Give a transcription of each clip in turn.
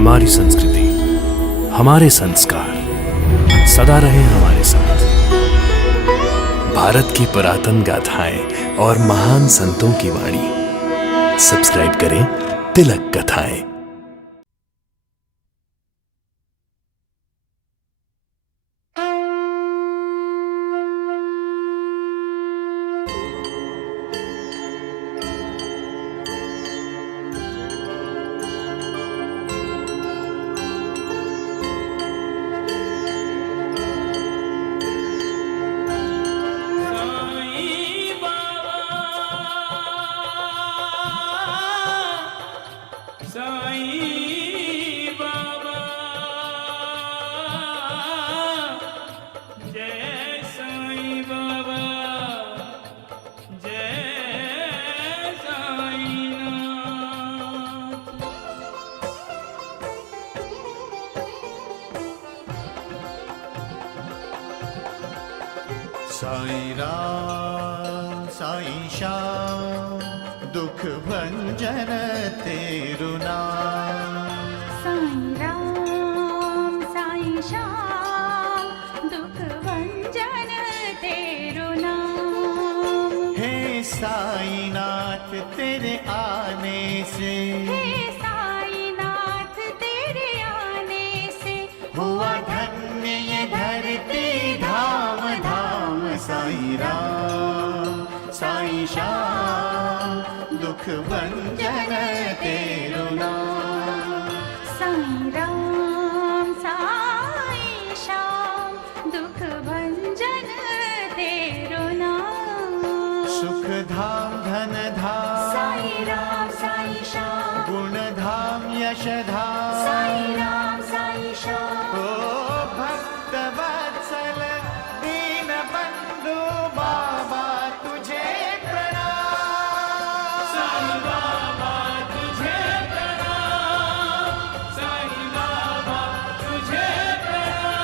हमारी संस्कृति, हमारे संस्कार सदा रहे हमारे साथ। भारत की पुरातन गाथाएं और महान संतों की वाणी। सब्सक्राइब करें तिलक कथाएं। साईं राम साईं श्याम दुख भंजन तेरु नाम। साईं राम साईं श्याम दुख भंजन तेरु नाम। हे साईनाथ तेरे आने से, हे साईनाथ तेरे आने से हुआ धन्य ये धरती धाम धाम। साईं राम साईं श्याम दुख भंजन तेरु नाम। साईं राम साईं श्याम दुख भंजन तेरु नाम। सुख धाम धन धाम साईं राम साईं श्याम गुण धाम यश धाम। साईं राम साईं श्याम ओ भक्त वत्सल दीन बंधु बाबा तुझे प्रणाम। साईं बाबा तुझे प्रणाम। साईं बाबा तुझे प्रणाम।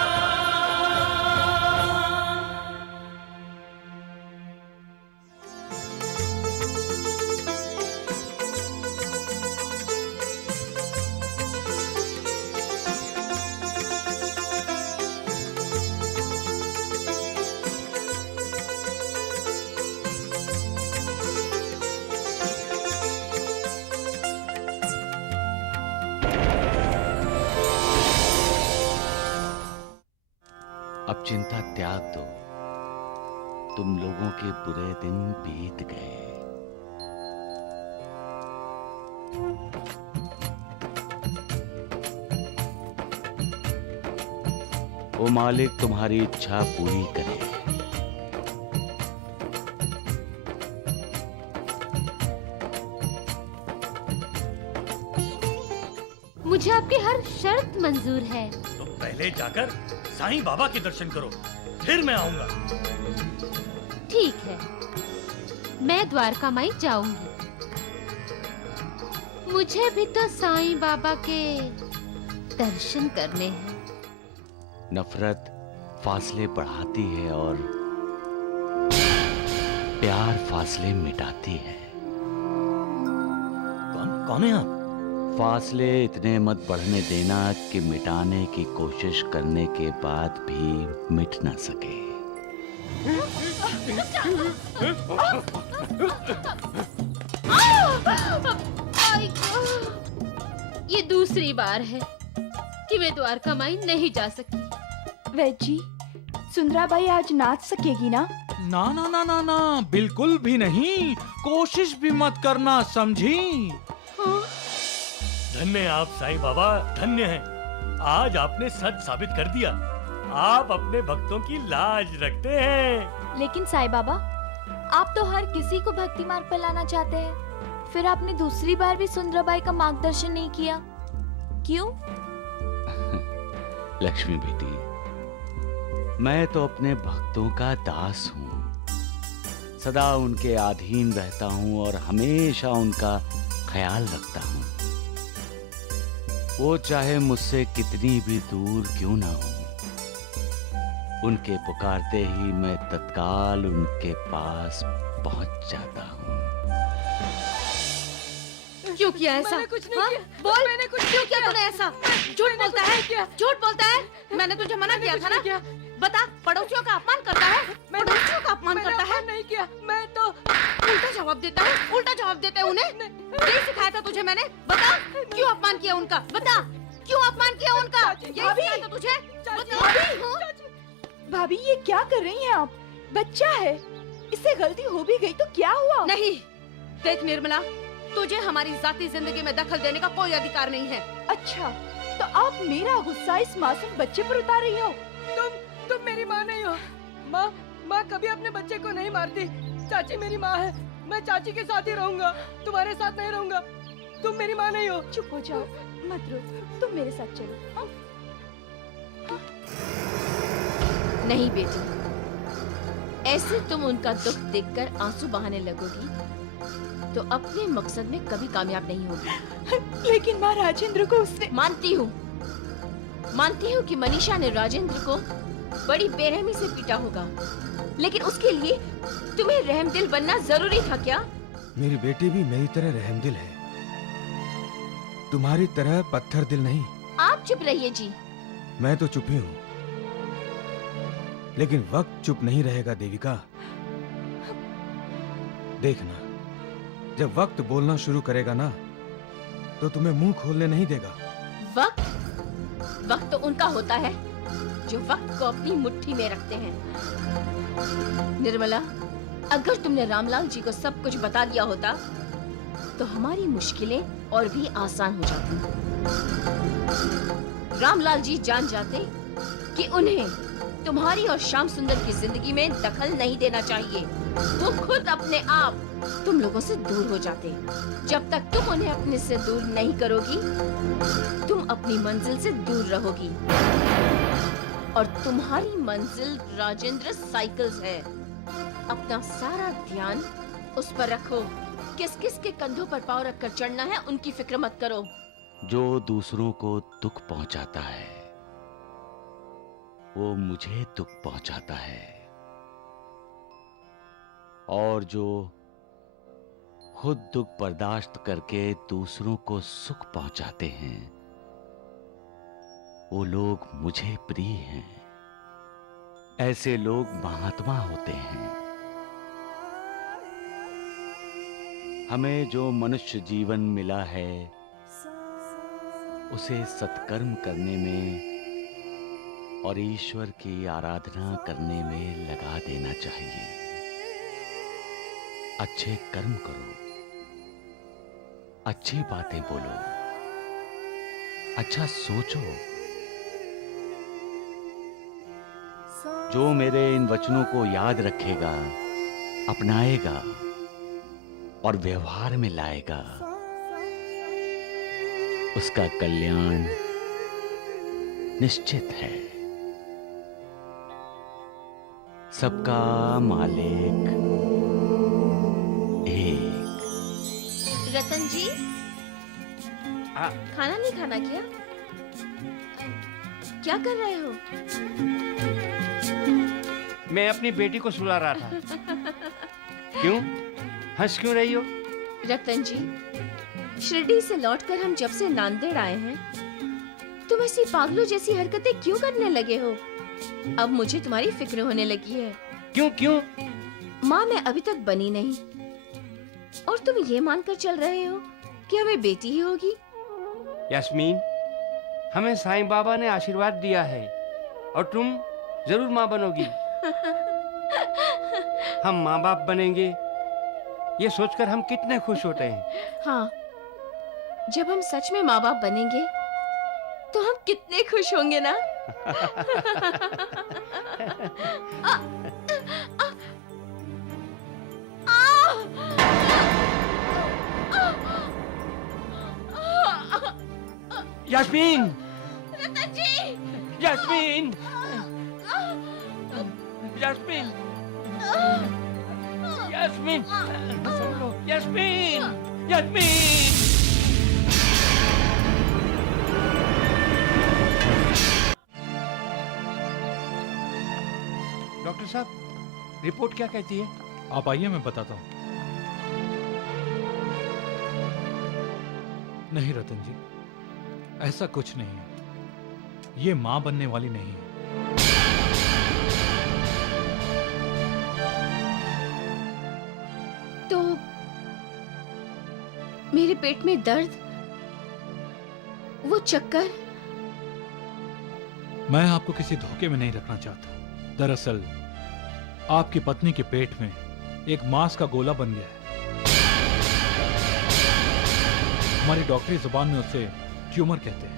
अब चिंता त्याग दो, तुम लोगों के बुरे दिन बीत गए। ओ मालिक तुम्हारी इच्छा पूरी करे। मुझे आपकी हर शर्त मंजूर है। तो पहले जाकर साईं बाबा के दर्शन करो, फिर मैं आऊंगा। ठीक है, मैं द्वारका माई जाऊंगी। मुझे भी तो साईं बाबा के दर्शन करने हैं। नफरत फासले बढ़ाती है और प्यार फासले मिटाती है। कौन है आप? फासले इतने मत बढ़ने देना कि मिटाने की कोशिश करने के बाद भी मिट ना सके। ये दूसरी बार है कि मैं द्वारका माई नहीं जा सकी। वेजी, सुंदराबाई आज नाच सकेगी ना? ना ना ना ना ना, बिल्कुल भी नहीं। कोशिश भी मत करना, समझी? धन्य है आप साईं बाबा, धन्य हैं। आज आपने सच साबित कर दिया, आप अपने भक्तों की लाज रखते हैं। लेकिन साईं बाबा, आप तो हर किसी को भक्ति मार्ग पर लाना चाहते हैं। फिर आपने दूसरी बार भी सुंदराबाई का मार्गदर्शन नहीं किया, क्यों? लक्ष्मी बेटी, मैं तो अपने भक्तों का दास हूँ। सदा उनके अधीन रहता हूँ और हमेशा उनका ख्याल रखता हूँ। वो चाहे मुझसे कितनी भी दूर क्यों ना हो, उनके पुकारते ही मैं तत्काल उनके पास पहुंच जाता हूँ। क्यों किया ऐसा? मैंने कुछ नहीं हाँ? किया। बोल, मैंने कुछ क्यों नहीं किया किया। तूने ऐसा? झूठ बोलता है, झूठ बोलता है। मैंने तुझे मना किया था ना? बता, पड़ोसियों का अपमान करता है, पड़ोसियों का अपमान करता है। नहीं किया, मैं तो उल्टा जवाब देता है, उल्टा जवाब देते हैं उन्हें। यही सिखाया था तुझे मैंने। बता, क्यों अपमान किया उनका? बता, क्यों अपमान किया उनका? यही सिखाया था तुझे। बता। हाँ? भाभी ये क्या कर रही हैं आप? बच्चा है, इससे गलती हो भी गई तो क्या हुआ? नहीं, देख निर्मला, तुझे हमारी जाती जिंदगी में दखल देने का कोई अधिकार नहीं है। अच्छा, तो आप मेरा गुस्सा इस मासूम बच्चे पर उतार रही हो? तुम मेरी माँ नहीं हो। माँ कभी अपने बच्चे को नहीं मारती। चाची मेरी माँ है, मैं चाची के साथ ही रहूंगा, तुम्हारे साथ नहीं रहूंगा। तुम मेरी माँ नहीं हो। चुप हो जाओ, मत रो, तुम मेरे साथ चलो। हाँ? नहीं बेटी, ऐसे तुम उनका दुख देखकर आंसू बहाने लगोगी तो अपने मकसद में कभी कामयाब नहीं होगी। लेकिन माँ राजेंद्र को उसने... मानती हूँ कि मनीषा ने राजेंद्र को बड़ी बेरहमी से पीटा होगा, लेकिन उसके लिए तुम्हें रहमदिल बनना जरूरी था क्या? मेरी बेटी भी मेरी तरह रहमदिल है, तुम्हारी तरह पत्थर दिल नहीं। आप चुप रहिए जी। मैं तो चुप ही हूँ, लेकिन वक्त चुप नहीं रहेगा देविका। देखना, जब वक्त बोलना शुरू करेगा ना, तो तुम्हें मुंह खोलने नहीं देगा। वक्त तो उनका होता है जो वक्त को अपनी मुट्ठी में रखते हैं। निर्मला, अगर तुमने रामलाल जी को सब कुछ बता दिया होता तो हमारी मुश्किलें और भी आसान हो जाती। रामलाल जी जान जाते कि उन्हें तुम्हारी और श्याम सुंदर की जिंदगी में दखल नहीं देना चाहिए। वो खुद अपने आप तुम लोगों से दूर हो जाते। जब तक तुम उन्हें अपने से दूर नहीं करोगी, तुम अपनी मंजिल से दूर रहोगी। और तुम्हारी मंजिल राजेंद्र साइकिल्स है। अपना सारा ध्यान उस पर रखो। किस किस के कंधों पर पाँव रखकर चढ़ना है, उनकी फिक्र मत करो। जो दूसरों को दुख पहुंचाता है वो मुझे दुख पहुंचाता है, और जो खुद दुख बर्दाश्त करके दूसरों को सुख पहुंचाते हैं वो लोग मुझे प्रिय हैं। ऐसे लोग महात्मा होते हैं। हमें जो मनुष्य जीवन मिला है उसे सत्कर्म करने में और ईश्वर की आराधना करने में लगा देना चाहिए। अच्छे कर्म करो, अच्छी बातें बोलो, अच्छा सोचो। जो मेरे इन वचनों को याद रखेगा, अपनाएगा और व्यवहार में लाएगा, उसका कल्याण निश्चित है। सबका मालिक एक। रतन जी, खाना नहीं खाना क्या? क्या कर रहे हो? मैं अपनी बेटी को सुला रहा था। क्यों? हंस क्यों रही हो? रतन जी, शिरडी से लौटकर हम जब से नांदेड़ आए हैं, तुम ऐसी पागलों जैसी हरकतें क्यों करने लगे हो? अब मुझे तुम्हारी फिक्र होने लगी है। क्यों? माँ मैं अभी तक बनी नहीं, और तुम ये मानकर चल रहे हो कि हमें बेटी ही होगी। यास्मीन, हमें साईं बाबा ने आशीर्वाद दिया है और तुम जरूर माँ बनोगी। हम माँ बाप बनेंगे, ये सोचकर हम कितने खुश होते हैं। हाँ, जब हम सच में माँ बाप बनेंगे तो हम कितने खुश होंगे ना। यास्मीन! रतन जी! यास्मीन! यास्मीन! यास्मीन! समझो, यास्मीन! यास्मीन! डॉक्टर साहब, रिपोर्ट क्या कहती है? आप आइए, मैं बताता हूँ। नहीं रतन जी, ऐसा कुछ नहीं है। ये मां बनने वाली नहीं है। तो मेरे पेट में दर्द, वो चक्कर, मैं आपको किसी धोखे में नहीं रखना चाहता। दरअसल आपकी पत्नी के पेट में एक मांस का गोला बन गया है। हमारी डॉक्टरी जुबान में उसे ट्यूमर कहते हैं।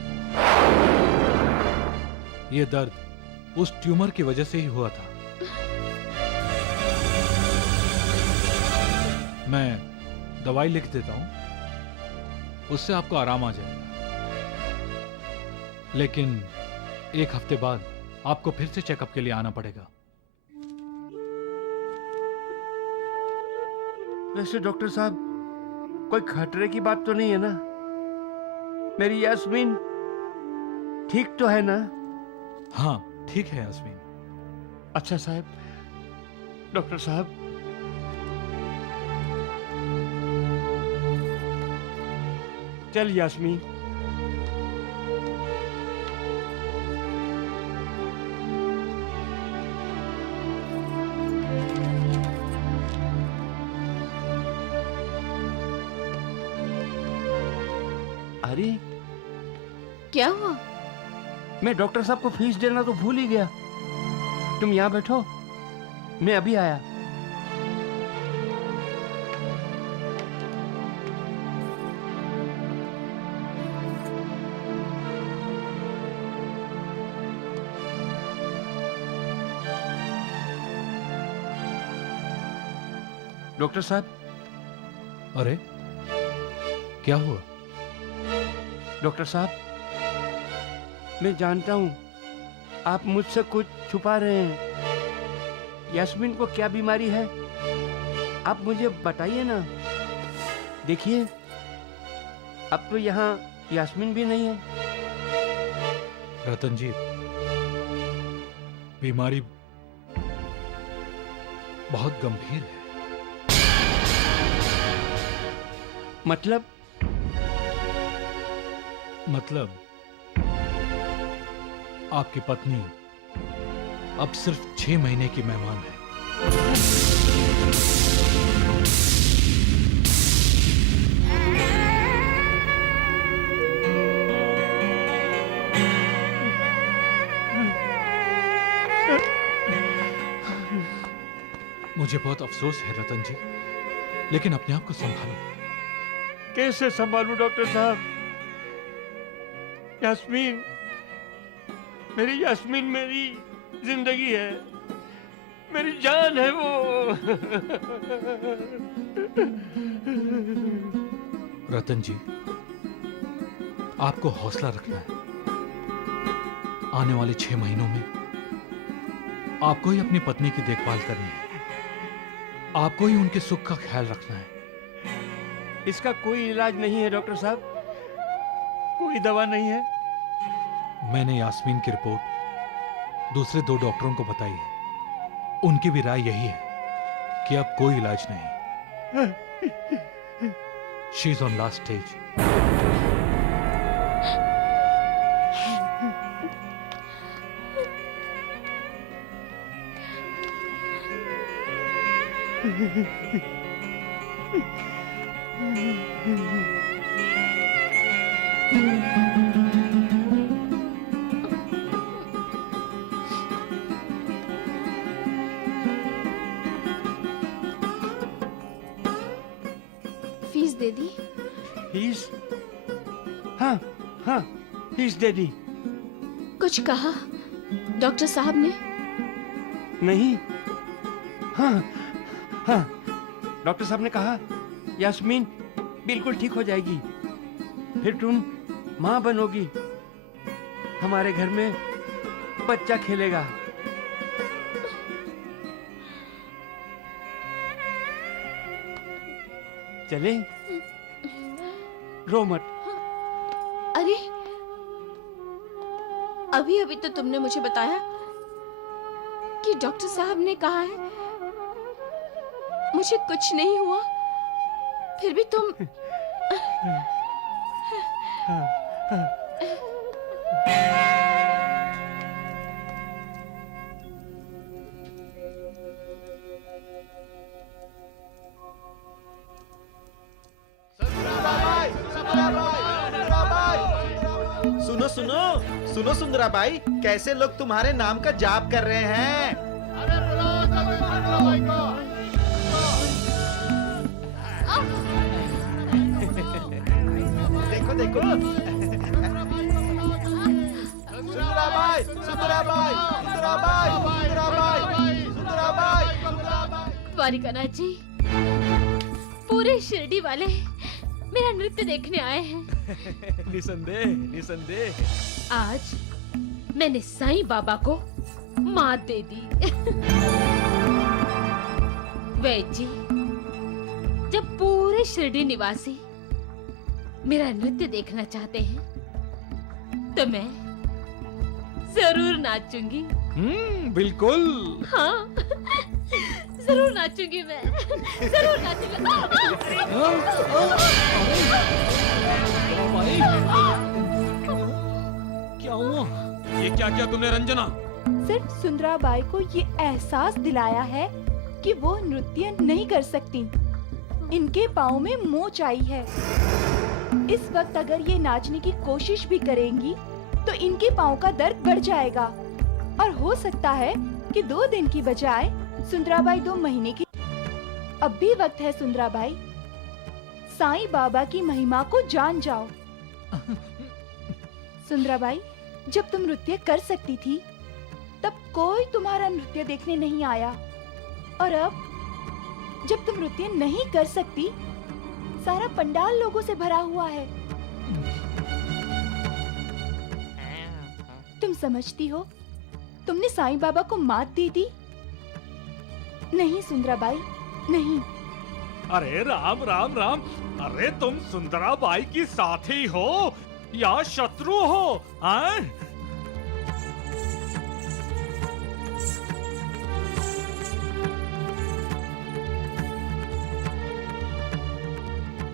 यह दर्द उस ट्यूमर की वजह से ही हुआ था। मैं दवाई लिख देता हूं, उससे आपको आराम आ जाएगा। लेकिन एक हफ्ते बाद आपको फिर से चेकअप के लिए आना पड़ेगा। वैसे डॉक्टर साहब, कोई खतरे की बात तो नहीं है ना? मेरी यास्मीन ठीक तो है ना? हाँ, ठीक है यास्मीन। अच्छा साहब, डॉक्टर साहब, चल यास्मीन। अरे क्या हुआ? मैं डॉक्टर साहब को फीस देना तो भूल ही गया। तुम यहाँ बैठो, मैं अभी आया। डॉक्टर साहब। अरे क्या हुआ? डॉक्टर साहब, मैं जानता हूं आप मुझसे कुछ छुपा रहे हैं। यास्मीन को क्या बीमारी है, आप मुझे बताइए ना। देखिए, अब तो यहाँ यास्मीन भी नहीं है। रतन जी, बीमारी बहुत गंभीर है। मतलब आपकी पत्नी अब सिर्फ 6 महीने की मेहमान है। मुझे बहुत अफसोस है रतन जी, लेकिन अपने आप को संभालो। कैसे संभालूं डॉक्टर साहब? यास्मीन, मेरी यास्मीन मेरी जिंदगी है, मेरी जान है वो। रतन जी, आपको हौसला रखना है। आने वाले 6 महीनों में आपको ही अपनी पत्नी की देखभाल करनी है। आपको ही उनके सुख का ख्याल रखना है। इसका कोई इलाज नहीं है डॉक्टर साहब? कोई दवा नहीं है? मैंने यास्मीन की रिपोर्ट दूसरे 2 डॉक्टरों को बताई है। उनकी भी राय यही है कि अब कोई इलाज नहीं। She is on last stage. Fees they the? Fees? हाँ हाँ, फीस दे दी। कुछ कहा डॉक्टर साहब ने? नहीं। हाँ हाँ, डॉक्टर साहब ने कहा यास्मीन बिल्कुल ठीक हो जाएगी, फिर तुम माँ बनोगी, हमारे घर में बच्चा खेलेगा। चले, रो मत। अरे अभी अभी तो तुमने मुझे बताया कि डॉक्टर साहब ने कहा है मुझे कुछ नहीं हुआ, फिर भी तुम सुनो सुनो सुनो सुंदरा भाई, कैसे लोग तुम्हारे नाम का जाप कर रहे हैं। देखो देखो सुंदरा भाई, सुंदरा भाई, सुंदरा भाई, सुंदरा भाई, सुंदरा भाई। द्वारिकानाथ जी, पूरे शिरडी वाले मेरा नृत्य देखने आए हैं। निसंदेह निसंदेह। आज मैंने साईं बाबा को मात दे दी। वैद्य जी, जब पूरे शिरडी निवासी मेरा नृत्य देखना चाहते हैं तो मैं जरूर नाचूंगी। बिल्कुल। हाँ, जरूर नाचूंगी मैं, जरूर नाचूंगी। क्या हुआ? ये क्या किया तुमने रंजना? सिर्फ सुंदराबाई को ये एहसास दिलाया है कि वो नृत्य नहीं कर सकती। इनके पाँव में मोच आई है। इस वक्त अगर ये नाचने की कोशिश भी करेंगी तो इनके पाँव का दर्द बढ़ जाएगा और हो सकता है कि 2 दिन की बजाय सुंदराबाई 2 महीने की। अब भी वक्त है सुंदराबाई, साईं बाबा की महिमा को जान जाओ। सुंदराबाई, जब तुम नृत्य कर सकती थी तब कोई तुम्हारा नृत्य देखने नहीं आया, और अब जब तुम नृत्य नहीं कर सकती, सारा पंडाल लोगों से भरा हुआ है। तुम समझती हो तुमने साईं बाबा को मात दे दी? नहीं सुंदराबाई, नहीं। अरे राम राम राम, अरे तुम सुंदराबाई की साथी हो या शत्रु हो?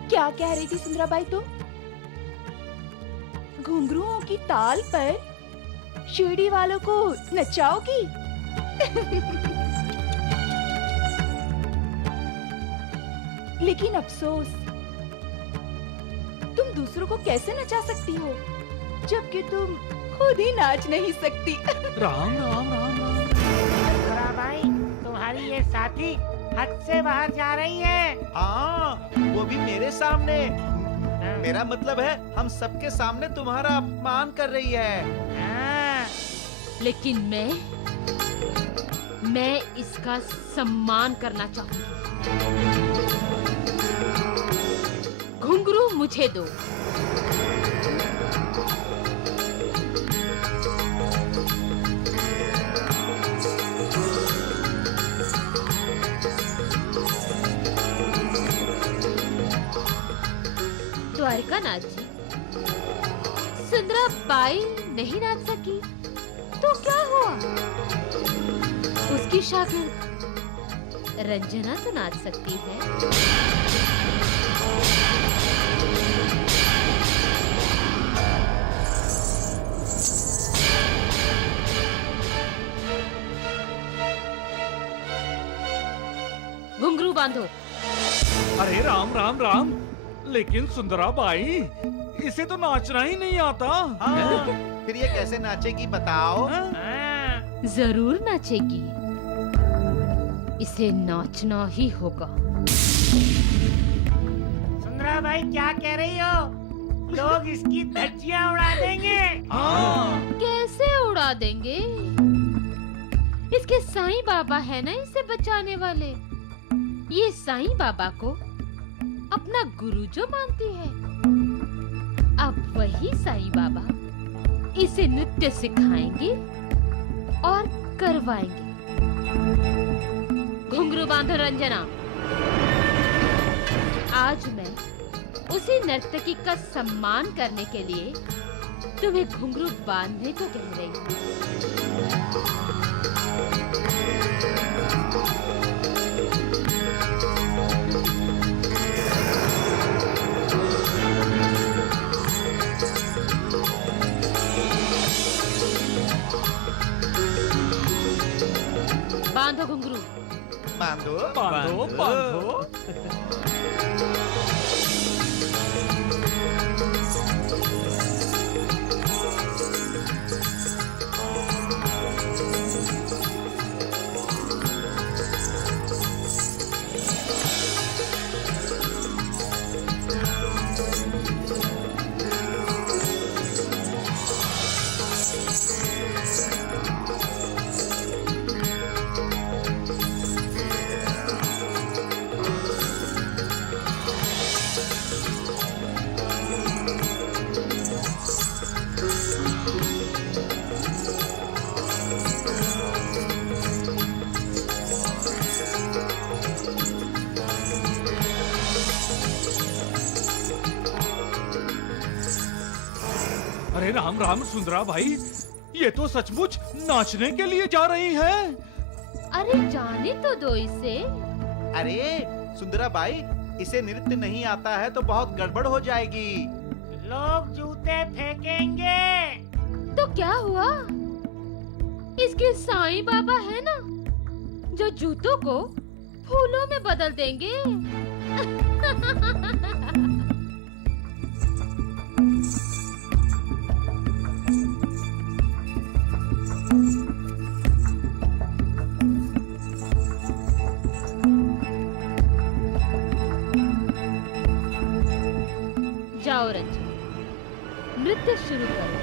क्या कह रही थी सुंदराबाई तुम? घुंघरुओं की ताल पर शिरडी वालों को नचाओगी? लेकिन अफसोस, तुम दूसरों को कैसे नचा सकती हो जबकि तुम खुद ही नाच नहीं सकती? राम राम राम राम। भाई, तुम्हारी ये साथी हद से बाहर जा रही है। हाँ, वो भी मेरे सामने। मेरा मतलब है हम सबके सामने तुम्हारा अपमान कर रही है। लेकिन मैं इसका सम्मान करना चाहूंगी। घुंघरू मुझे दो। द्वारिकानाथ जी, सुंदराबाई नहीं नाच सकी तो क्या हुआ? उसकी शागिर्द रंजना तो नाच सकती है। घुंघरू बांधो। अरे राम राम राम, लेकिन सुंदराबाई, इसे तो नाचना ही नहीं आता। हाँ, फिर ये कैसे नाचेगी बताओ? जरूर नाचेगी, इसे नाचना ही होगा। सुंदराबाई क्या कह रही हो? लोग इसकी धज्जियां उड़ा देंगे। कैसे उड़ा देंगे? इसके साईं बाबा है ना इसे बचाने वाले। ये साईं बाबा को अपना गुरु जो मानती है, अब वही साईं बाबा इसे नृत्य सिखाएंगे और करवाएंगे। घुंघरू बांधो रंजना। आज मैं उसी नर्तकी का सम्मान करने के लिए तुम्हें घुंघरू बांधने को कह रही हूँ। बांधो घुंघरू। बांधो बांधो बांधो। अरे राम राम सुंदरा भाई, ये तो सचमुच नाचने के लिए जा रही हैं। अरे जाने तो दो इसे। अरे सुंदरा बाई, इसे नृत्य नहीं आता है तो बहुत गड़बड़ हो जाएगी। लोग जूते फेंकेंगे। तो क्या हुआ? इसके साईं बाबा है ना, जो जूतों को फूलों में बदल देंगे। जाओ रंजन, नृत्य शुरू करो।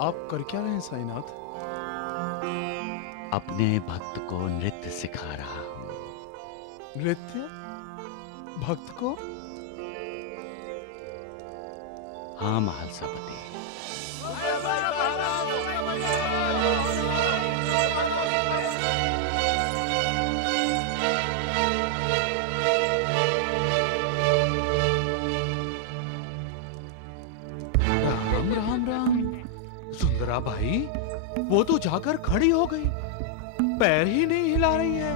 आप कर क्या रहे हैं साईनाथ? अपने भक्त को नृत्य सिखा रहा हूं। नृत्य? भक्त को? हाँ महालसापति। राम राम राम। सुंदरा भाई, वो तो जाकर खड़ी हो गई, पैर ही नहीं हिला रही है।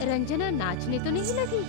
रंजना नाचने तो नहीं लगी?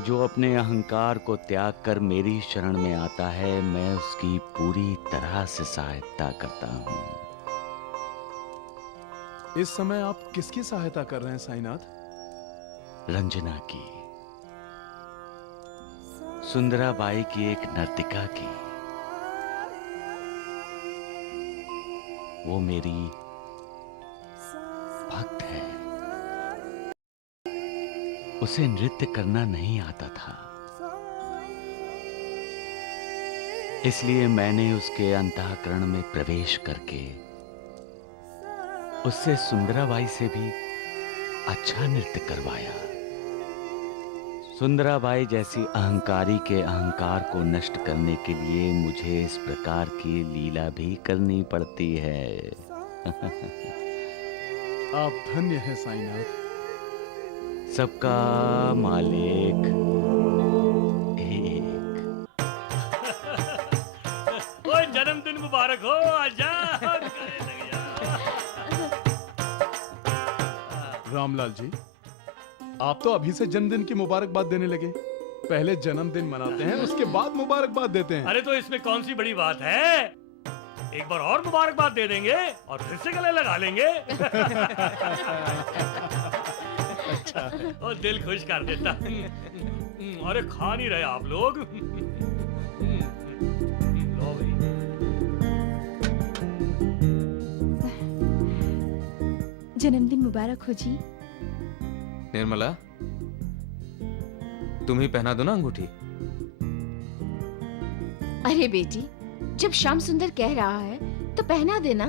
जो अपने अहंकार को त्याग कर मेरी शरण में आता है, मैं उसकी पूरी तरह से सहायता करता हूं। इस समय आप किसकी सहायता कर रहे हैं साईनाथ? रंजना की, सुंदरा बाई की, एक नर्तिका की। वो मेरी भक्त है। उसे नृत्य करना नहीं आता था, इसलिए मैंने उसके अंतःकरण में प्रवेश करके उससे सुंदराबाई से भी अच्छा नृत्य करवाया। सुंदराबाई जैसी अहंकारी के अहंकार को नष्ट करने के लिए मुझे इस प्रकार की लीला भी करनी पड़ती है। आप धन्य हैं साईनाथ। सबका मालिक एक। ओए जन्मदिन मुबारक हो, आजा। रामलाल जी, आप तो अभी से जन्मदिन की मुबारकबाद देने लगे। पहले जन्मदिन मनाते हैं, उसके बाद मुबारकबाद देते हैं। अरे तो इसमें कौन सी बड़ी बात है, एक बार और मुबारकबाद दे देंगे और फिर से गले लगा लेंगे। अच्छा। और दिल खुश कर देता। अरे खा नहीं रहे आप लोग। लो भाई। जन्मदिन मुबारक हो जी। निर्मला, तुम ही पहना दो ना अंगूठी। अरे बेटी, जब श्याम सुंदर कह रहा है तो पहना देना।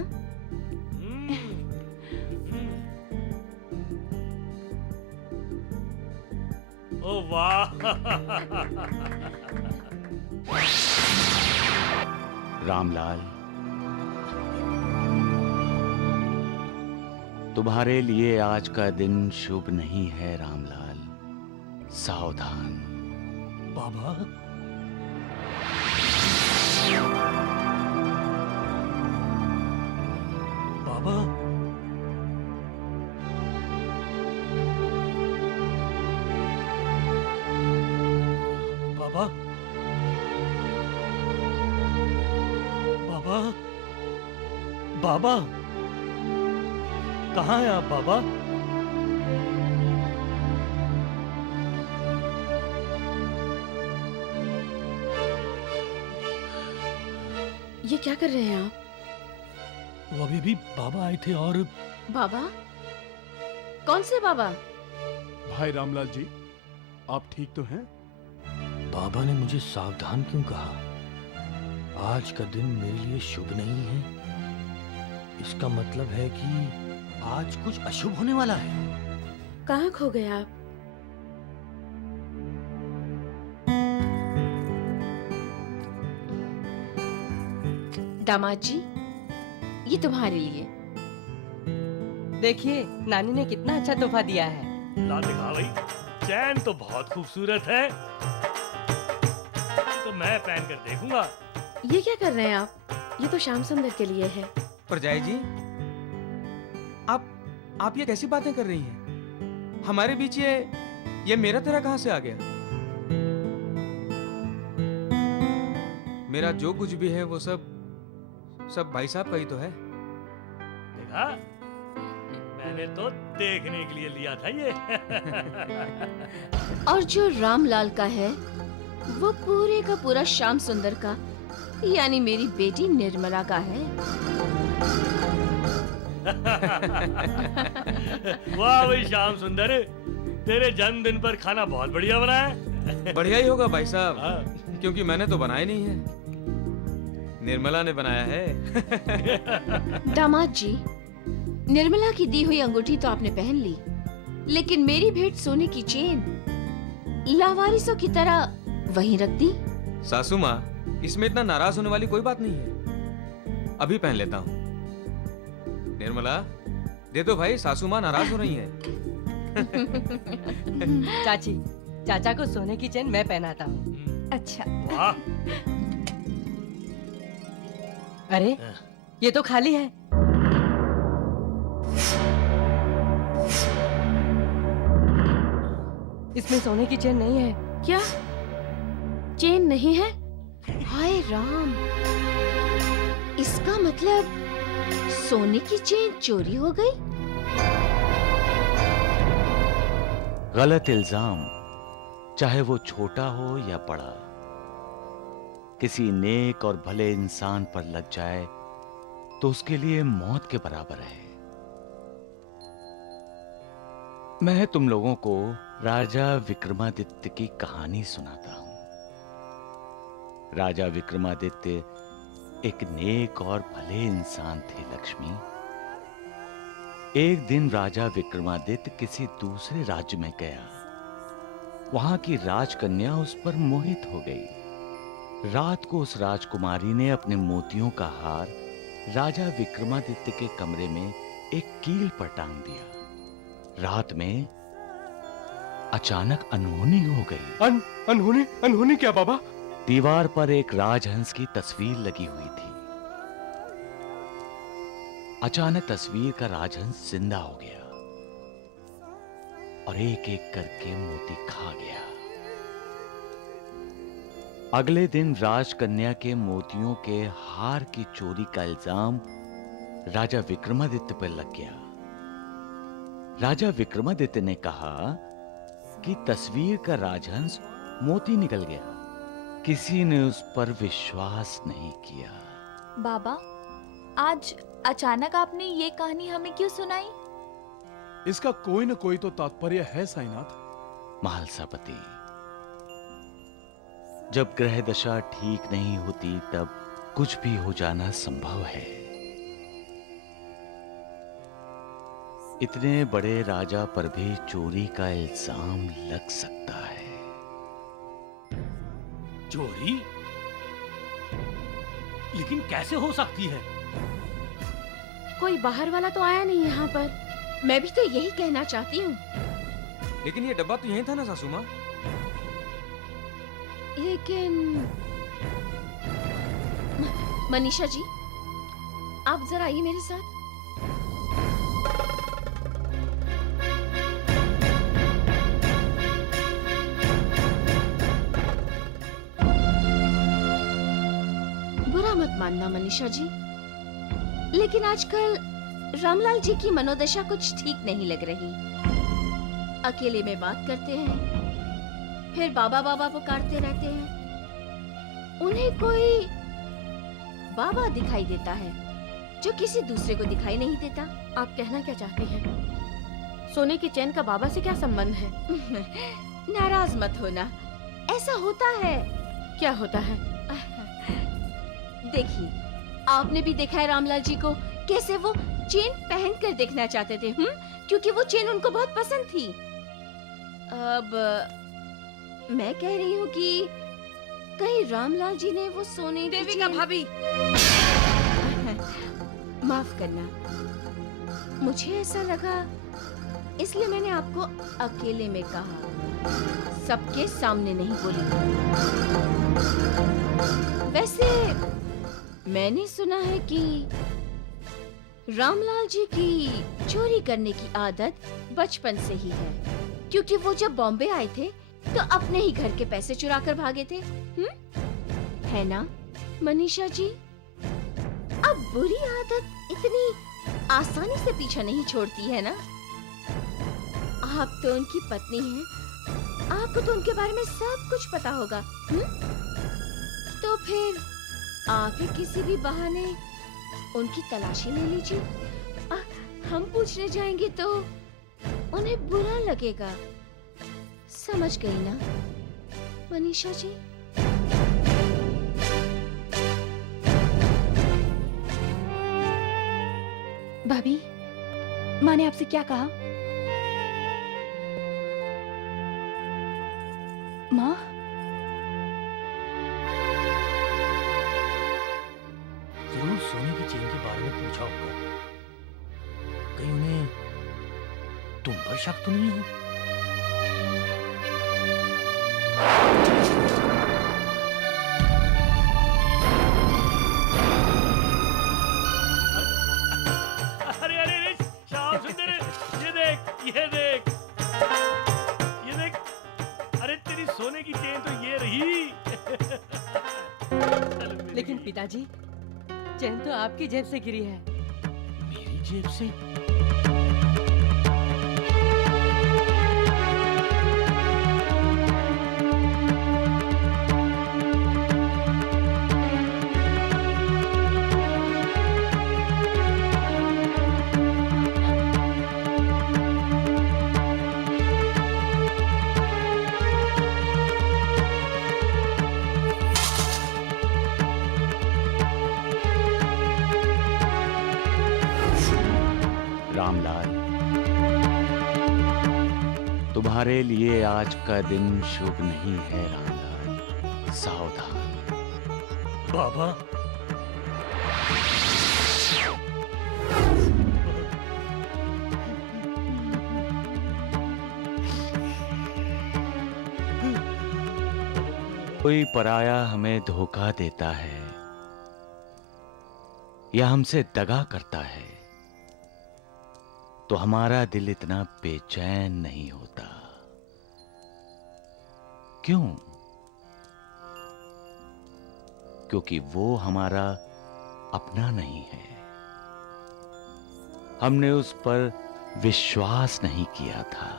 ओ वाह। रामलाल, तुम्हारे लिए आज का दिन शुभ नहीं है रामलाल, सावधान। बाबा, बाबा, बाबा, बाबा, बाबा, कहाँ हैं आप बाबा? ये क्या कर रहे हैं आप? वो अभी भी बाबा आए थे और बाबा? कौन से बाबा? भाई रामलाल जी, आप ठीक तो हैं? बाबा ने मुझे सावधान क्यों कहा? आज का दिन मेरे लिए शुभ नहीं है। इसका मतलब है कि आज कुछ अशुभ होने वाला है। कहाँ खो गए आप? दामाद जी, ये तुम्हारे लिए। देखिए नानी ने कितना अच्छा तोहफा दिया है। ला दिखा भाई। चैन तो बहुत खूबसूरत है, तो मैं पहन कर देखूंगा। ये क्या कर रहे हैं आप? ये तो श्याम सुंदर के लिए है। परजाई जी, आप ये कैसी बातें कर रही हैं? हमारे बीच ये मेरा तेरा कहां से आ गया? मेरा जो कुछ भी है वो सब भाई साहब का ही तो है। देखा, मैंने तो देखने के लिए लिया था ये। और जो रामलाल का है वो पूरे का पूरा श्याम सुंदर का, यानी मेरी बेटी निर्मला का है। वाह भाई श्याम सुंदर, तेरे जन्मदिन पर खाना बहुत बढ़िया बना है। बढ़िया ही होगा भाई साहब, क्योंकि मैंने तो बनाया नहीं है, निर्मला ने बनाया है। दामाद जी, निर्मला की दी हुई अंगूठी तो आपने पहन ली, लेकिन मेरी भेंट सोने की चेन लावारिसों की तरह वहीं रख दी। सासू माँ, इसमें इतना नाराज होने वाली कोई बात नहीं है। अभी पहन लेता हूँ। निर्मला, दे दो भाई, सासू माँ नाराज हो रही हैं। चाची, चाचा को सोने की चेन मैं पहनाता हूँ। अच्छा। वाह। अरे ये तो खाली है। इसमें सोने की चेन नहीं है। क्या? चेन नहीं है? हाय राम, इसका मतलब सोने की चेन चोरी हो गई। गलत इल्जाम, चाहे वो छोटा हो या बड़ा, किसी नेक और भले इंसान पर लग जाए तो उसके लिए मौत के बराबर है। मैं तुम लोगों को राजा विक्रमादित्य की कहानी सुनाता हूं। राजा विक्रमादित्य एक नेक और भले इंसान थे लक्ष्मी। एक दिन राजा विक्रमादित्य किसी दूसरे राज्य में गया। वहां की राजकन्या उस पर मोहित हो गई। रात को उस राजकुमारी ने अपने मोतियों का हार राजा विक्रमादित्य के कमरे में एक कील पर टांग दिया। रात में अचानक अनहोनी हो गई। अनहोनी? अनहोनी क्या बाबा? दीवार पर एक राजहंस की तस्वीर लगी हुई थी। अचानक तस्वीर का राजहंस जिंदा हो गया और एक एक करके मोती खा गया। अगले दिन राजकन्या के मोतियों के हार की चोरी का इल्जाम राजा विक्रमादित्य पर लग गया। राजा विक्रमादित्य ने कहा कि तस्वीर का राजहंस मोती निकल गया। किसी ने उस पर विश्वास नहीं किया। बाबा, आज अचानक आपने ये कहानी हमें क्यों सुनाई? इसका कोई न कोई तो तात्पर्य है साईनाथ। महालसापति, जब ग्रह दशा ठीक नहीं होती तब कुछ भी हो जाना संभव है। इतने बड़े राजा पर भी चोरी का इल्जाम लग सकता है। चोरी? लेकिन कैसे हो सकती है? कोई बाहर वाला तो आया नहीं यहाँ पर। मैं भी तो यही कहना चाहती हूँ। लेकिन ये डब्बा तो यहीं था ना सासू माँ? लेकिन मनीषा जी, आप जरा आइए मेरे साथ। बुरा मत मानना मनीषा जी, लेकिन आजकल रामलाल जी की मनोदशा कुछ ठीक नहीं लग रही। अकेले में बात करते हैं, फिर बाबा बाबा पुकारते रहते हैं। उन्हें कोई बाबा दिखाई देता है जो किसी दूसरे को दिखाई नहीं देता। आप कहना क्या चाहती हैं? सोने की चैन का बाबा से क्या संबंध है? नाराज मत होना, ऐसा होता है। क्या होता है? देखिए, आपने भी देखा है रामलाल जी को कैसे वो चेन पहन कर देखना चाहते थे, क्योंकि वो चेन उनको बहुत पसंद थी। अब मैं कह रही हूँ कि कहीं रामलाल जी ने वो सोने की देविका भाभी, माफ करना, मुझे ऐसा लगा इसलिए मैंने आपको अकेले में कहा, सबके सामने नहीं बोली। वैसे मैंने सुना है कि रामलाल जी की चोरी करने की आदत बचपन से ही है, क्योंकि वो जब बॉम्बे आए थे तो अपने ही घर के पैसे चुरा कर भागे थे। है ना मनीषा जी? अब बुरी आदत इतनी आसानी से पीछा नहीं छोड़ती है ना। आप तो उनकी पत्नी हैं, आपको तो उनके बारे में सब कुछ पता होगा। तो फिर आप ही किसी भी बहाने उनकी तलाशी ले लीजिए। हम पूछने जाएंगे तो उन्हें बुरा लगेगा। समझ गई ना मनीषा जी? भाभी, माँ ने आपसे क्या कहा? माँ, जरूर सोने की चेन के बारे में पूछा होगा। कहीं उन्हें तुम पर शक तो नहीं है? अरे अरे अरे श्याम सुंदर, ये देख, ये देख, ये देख। अरे तेरी सोने की चेन तो ये रही। लेकिन पिताजी, चैन तो आपकी जेब से गिरी है। मेरी जेब से? तुम्हारे लिए आज का दिन शुभ नहीं है रामलाल, सावधान। बाबा, कोई पराया हमें धोखा देता है या हमसे दगा करता है तो हमारा दिल इतना बेचैन नहीं होता। क्यों? क्योंकि वो हमारा अपना नहीं है। हमने उस पर विश्वास नहीं किया था।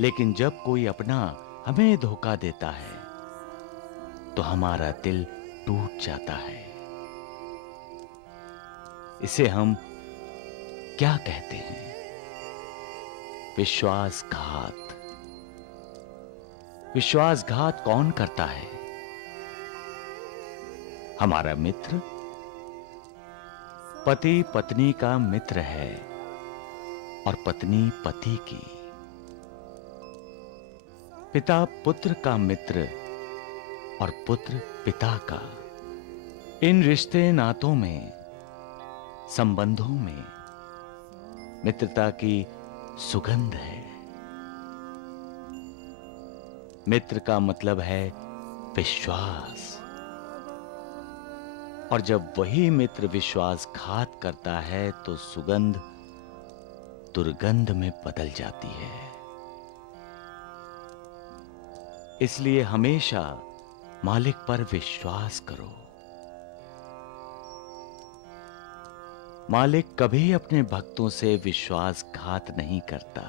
लेकिन जब कोई अपना हमें धोखा देता है तो हमारा दिल टूट जाता है। इसे हम क्या कहते हैं? विश्वासघात। विश्वासघात कौन करता है? हमारा मित्र पति पत्नी का मित्र है और पत्नी पति की। पिता पुत्र का मित्र और पुत्र पिता का। इन रिश्ते नातों में, संबंधों में मित्रता की सुगंध है। मित्र का मतलब है विश्वास। और जब वही मित्र विश्वासघात करता है तो सुगंध दुर्गंध में बदल जाती है। इसलिए हमेशा मालिक पर विश्वास करो। मालिक कभी अपने भक्तों से विश्वासघात नहीं करता।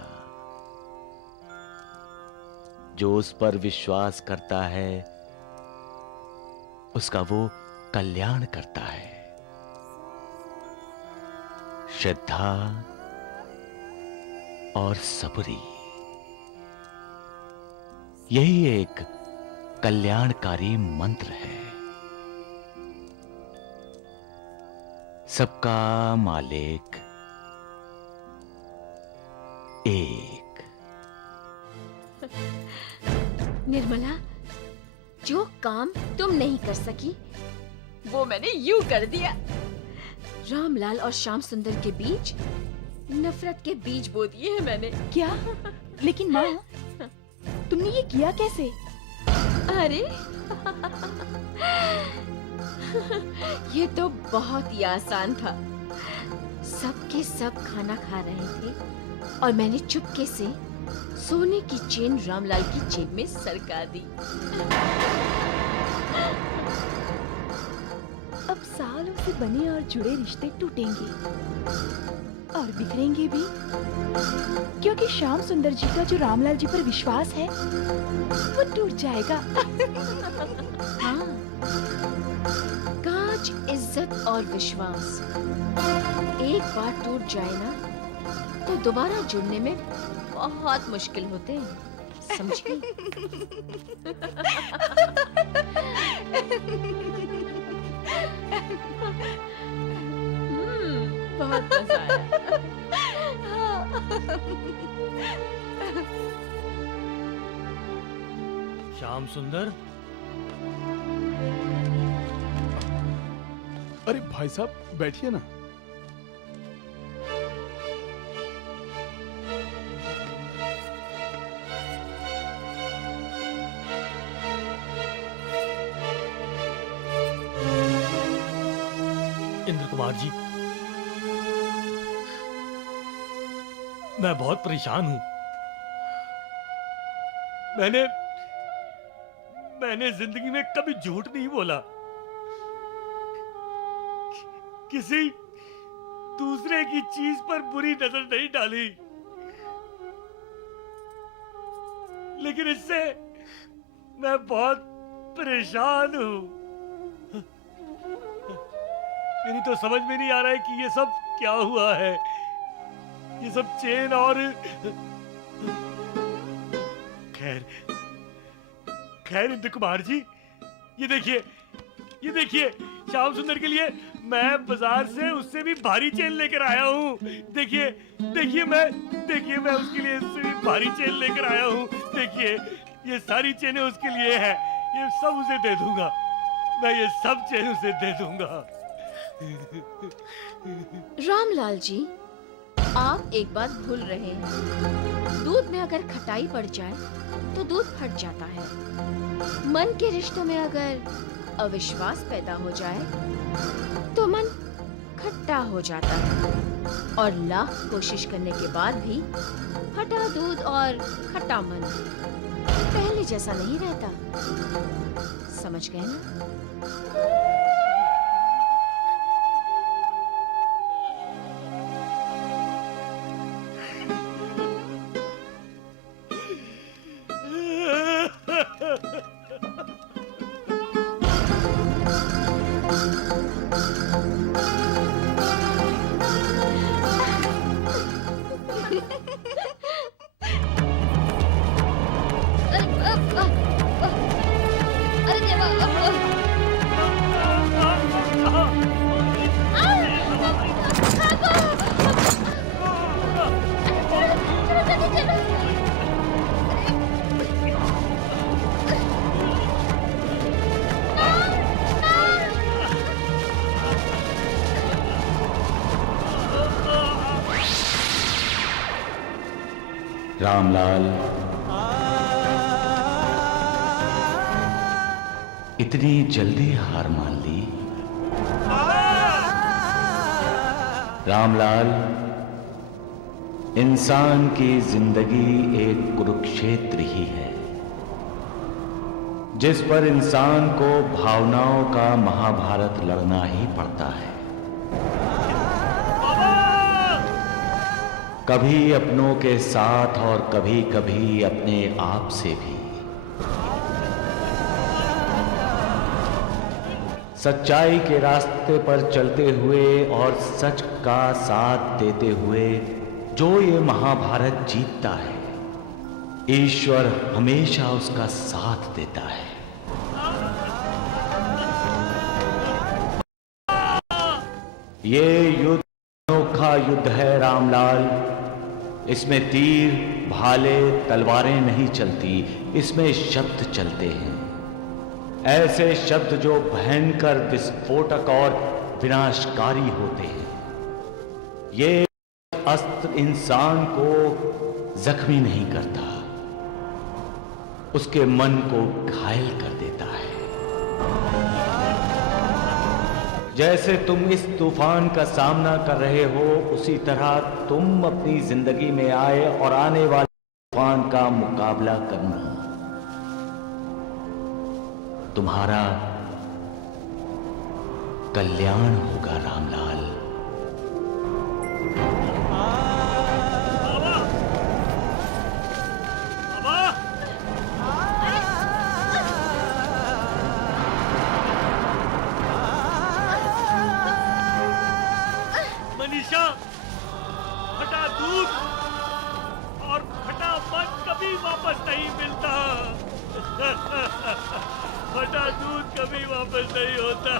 जो उस पर विश्वास करता है उसका वो कल्याण करता है। श्रद्धा और सबरी, यही एक कल्याणकारी मंत्र है। सबका मालिक एक। निर्मला, जो काम तुम नहीं कर सकी वो मैंने यूं कर दिया। रामलाल और श्याम सुंदर के बीच नफरत के बीज बो दिए हैं मैंने। क्या? लेकिन माँ, तुमने ये किया कैसे? अरे ये तो बहुत ही आसान था। सबके सब खाना खा रहे थे और मैंने चुपके से सोने की चेन रामलाल की जेब में सरका दी। अब सालों से बने और जुड़े रिश्ते टूटेंगे और बिखरेंगे भी, क्योंकि श्याम सुंदर जी का जो रामलाल जी पर विश्वास है वो टूट जाएगा। हाँ, कांच, इज्जत और विश्वास एक बार टूट जाए ना तो दोबारा जुड़ने में बहुत मुश्किल होते हैं, समझी? बहुत मजा आया। श्याम सुंदर, अरे भाई साहब बैठिए ना। इंद्र कुमार जी, मैं बहुत परेशान हूं। मैंने जिंदगी में कभी झूठ नहीं बोला, किसी दूसरे की चीज पर बुरी नजर नहीं डाली, लेकिन इससे मैं बहुत परेशान हूं। मेरी तो समझ में नहीं आ रहा है कि ये सब क्या हुआ है। ये सब चेन और खैर इंद्र कुमार जी, ये देखिए, ये देखिए श्याम सुंदर के लिए मैं बाजार से उससे भी भारी चेन लेकर आया हूँ। देखिए देखिए मैं उसके लिए इससे भी भारी चेन लेकर आया हूँ। देखिए ये सारी चेनें उसके लिए है, ये सब उसे दे दूंगा, मैं ये सब चेन उसे दे दूंगा। रामलाल जी, आप एक बात भूल रहे हैं। दूध में अगर खटाई पड़ जाए तो दूध फट जाता है। मन के रिश्तों में अगर अविश्वास पैदा हो जाए तो मन खट्टा हो जाता है। और लाख कोशिश करने के बाद भी फटा दूध और खट्टा मन पहले जैसा नहीं रहता। समझ गए ना? रामलाल, इतनी जल्दी हार मान ली? रामलाल, इंसान की जिंदगी एक कुरुक्षेत्र ही है, जिस पर इंसान को भावनाओं का महाभारत लड़ना ही पड़ता है। कभी अपनों के साथ और कभी कभी अपने आप से भी। सच्चाई के रास्ते पर चलते हुए और सच का साथ देते हुए जो ये महाभारत जीतता है, ईश्वर हमेशा उसका साथ देता है। ये युद्ध अनोखा युद्ध है रामलाल। इसमें तीर, भाले, तलवारें नहीं चलती, इसमें शब्द चलते हैं। ऐसे शब्द जो भयंकर, विस्फोटक और विनाशकारी होते हैं। ये अस्त्र इंसान को जख्मी नहीं करता, उसके मन को घायल कर देता है। जैसे तुम इस तूफान का सामना कर रहे हो, उसी तरह तुम अपनी जिंदगी में आए और आने वाले तूफान का मुकाबला करना। तुम्हारा कल्याण होगा रामलाल। मनीषा, फटा दूध और फटा मन कभी वापस नहीं मिलता। फटा दूध कभी वापस नहीं होता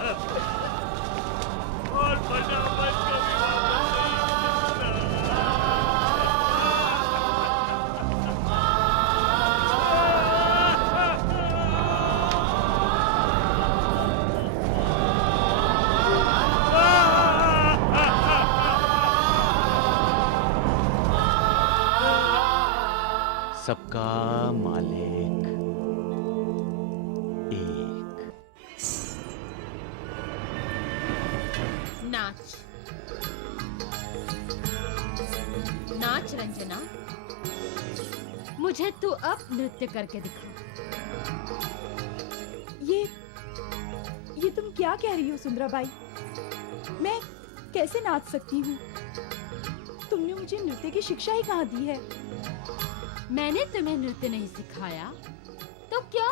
और फटा मन कभी वापस नहीं सबका मालिक एक। नाच नाच रंजना, मुझे तू अब नृत्य करके दिखा। ये तुम क्या कह रही हो सुंदराबाई? मैं कैसे नाच सकती हूँ? तुमने मुझे नृत्य की शिक्षा ही कहाँ दी है? मैंने तुम्हें नृत्य नहीं सिखाया तो क्या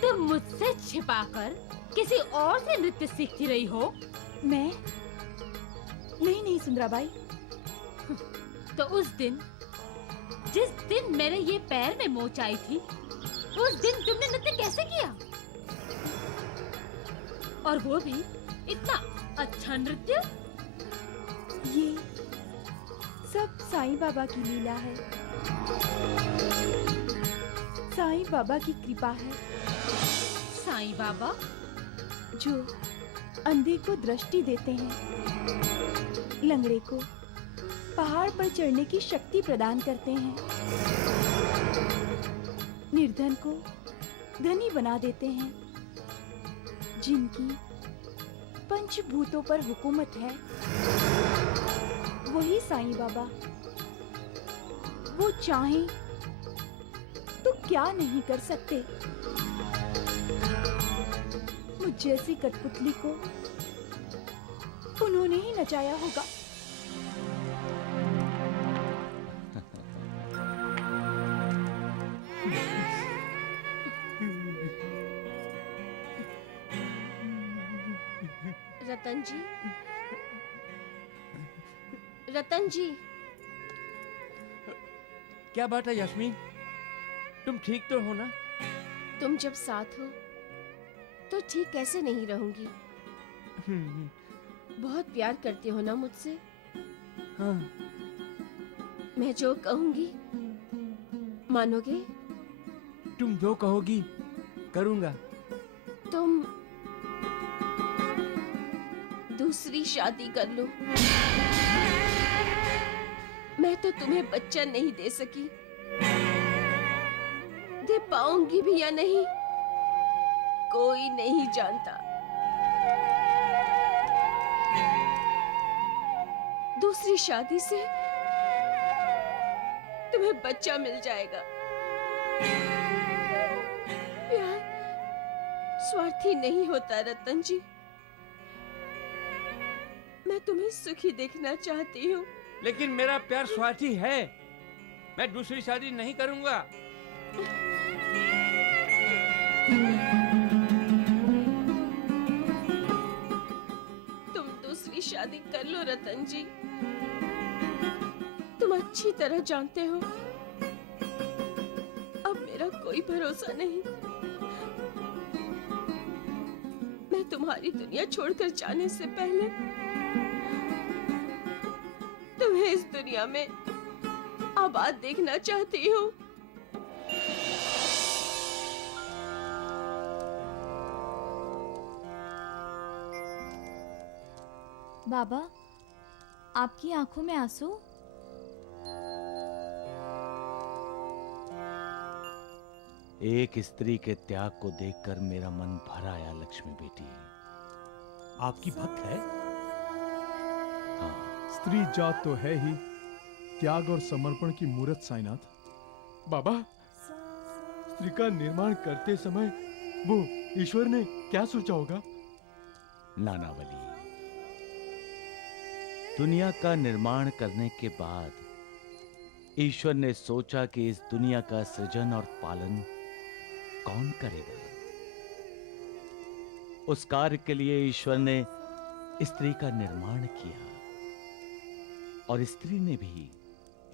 तुम मुझसे छिपाकर किसी और से नृत्य सीखती रही हो? मैं नहीं सुंदराबाई। तो उस दिन, जिस दिन मैंने ये पैर में मोच आई थी, उस दिन तुमने नृत्य कैसे किया? और वो भी इतना अच्छा नृत्य। ये सब साईं बाबा की लीला है, साईं बाबा की कृपा है। साईं बाबा जो अंधे को दृष्टि देते हैं, लंगड़े को पहाड़ पर चढ़ने की शक्ति प्रदान करते हैं, निर्धन को धनी बना देते हैं, जिनकी पंचभूतों पर हुकूमत है, वही साईं बाबा। वो चाहें तो क्या नहीं कर सकते। मुझ जैसी कठपुतली को उन्होंने ही नचाया होगा। रतन जी, रतन जी, क्या बात है यास्मीन, तुम ठीक तो हो ना? तुम जब साथ हो तो ठीक कैसे नहीं रहूंगी। बहुत प्यार करते हो ना मुझसे? हाँ। मैं जो कहूंगी मानोगे? तुम जो कहोगी करूंगा। तुम दूसरी शादी कर लो। मैं तो तुम्हें बच्चा नहीं दे सकी, दे पाऊंगी भी या नहीं कोई नहीं जानता। दूसरी शादी से तुम्हें बच्चा मिल जाएगा। प्यार स्वार्थी नहीं होता रतन जी। मैं तुम्हें सुखी देखना चाहती हूँ। लेकिन मेरा प्यार स्वार्थी है, मैं दूसरी शादी नहीं करूंगा। तुम दूसरी शादी कर लो रतन जी। तुम अच्छी तरह जानते हो अब मेरा कोई भरोसा नहीं। मैं तुम्हारी दुनिया छोड़कर जाने से पहले तुम्हें इस दुनिया में आबाद देखना चाहती हूँ। बाबा, आपकी आंखों में आंसू? एक स्त्री के त्याग को देखकर मेरा मन भर आया लक्ष्मी बेटी। आपकी भक्त है? हाँ। स्त्री जात तो है ही, त्याग और समर्पण की मूर्त साईनाथ। बाबा, स्त्री का निर्माण करते समय वो ईश्वर ने क्या सोचा होगा? नानावली, दुनिया का निर्माण करने के बाद ईश्वर ने सोचा कि इस दुनिया का सृजन और पालन कौन करेगा। उस कार्य के लिए ईश्वर ने स्त्री का निर्माण किया और स्त्री ने भी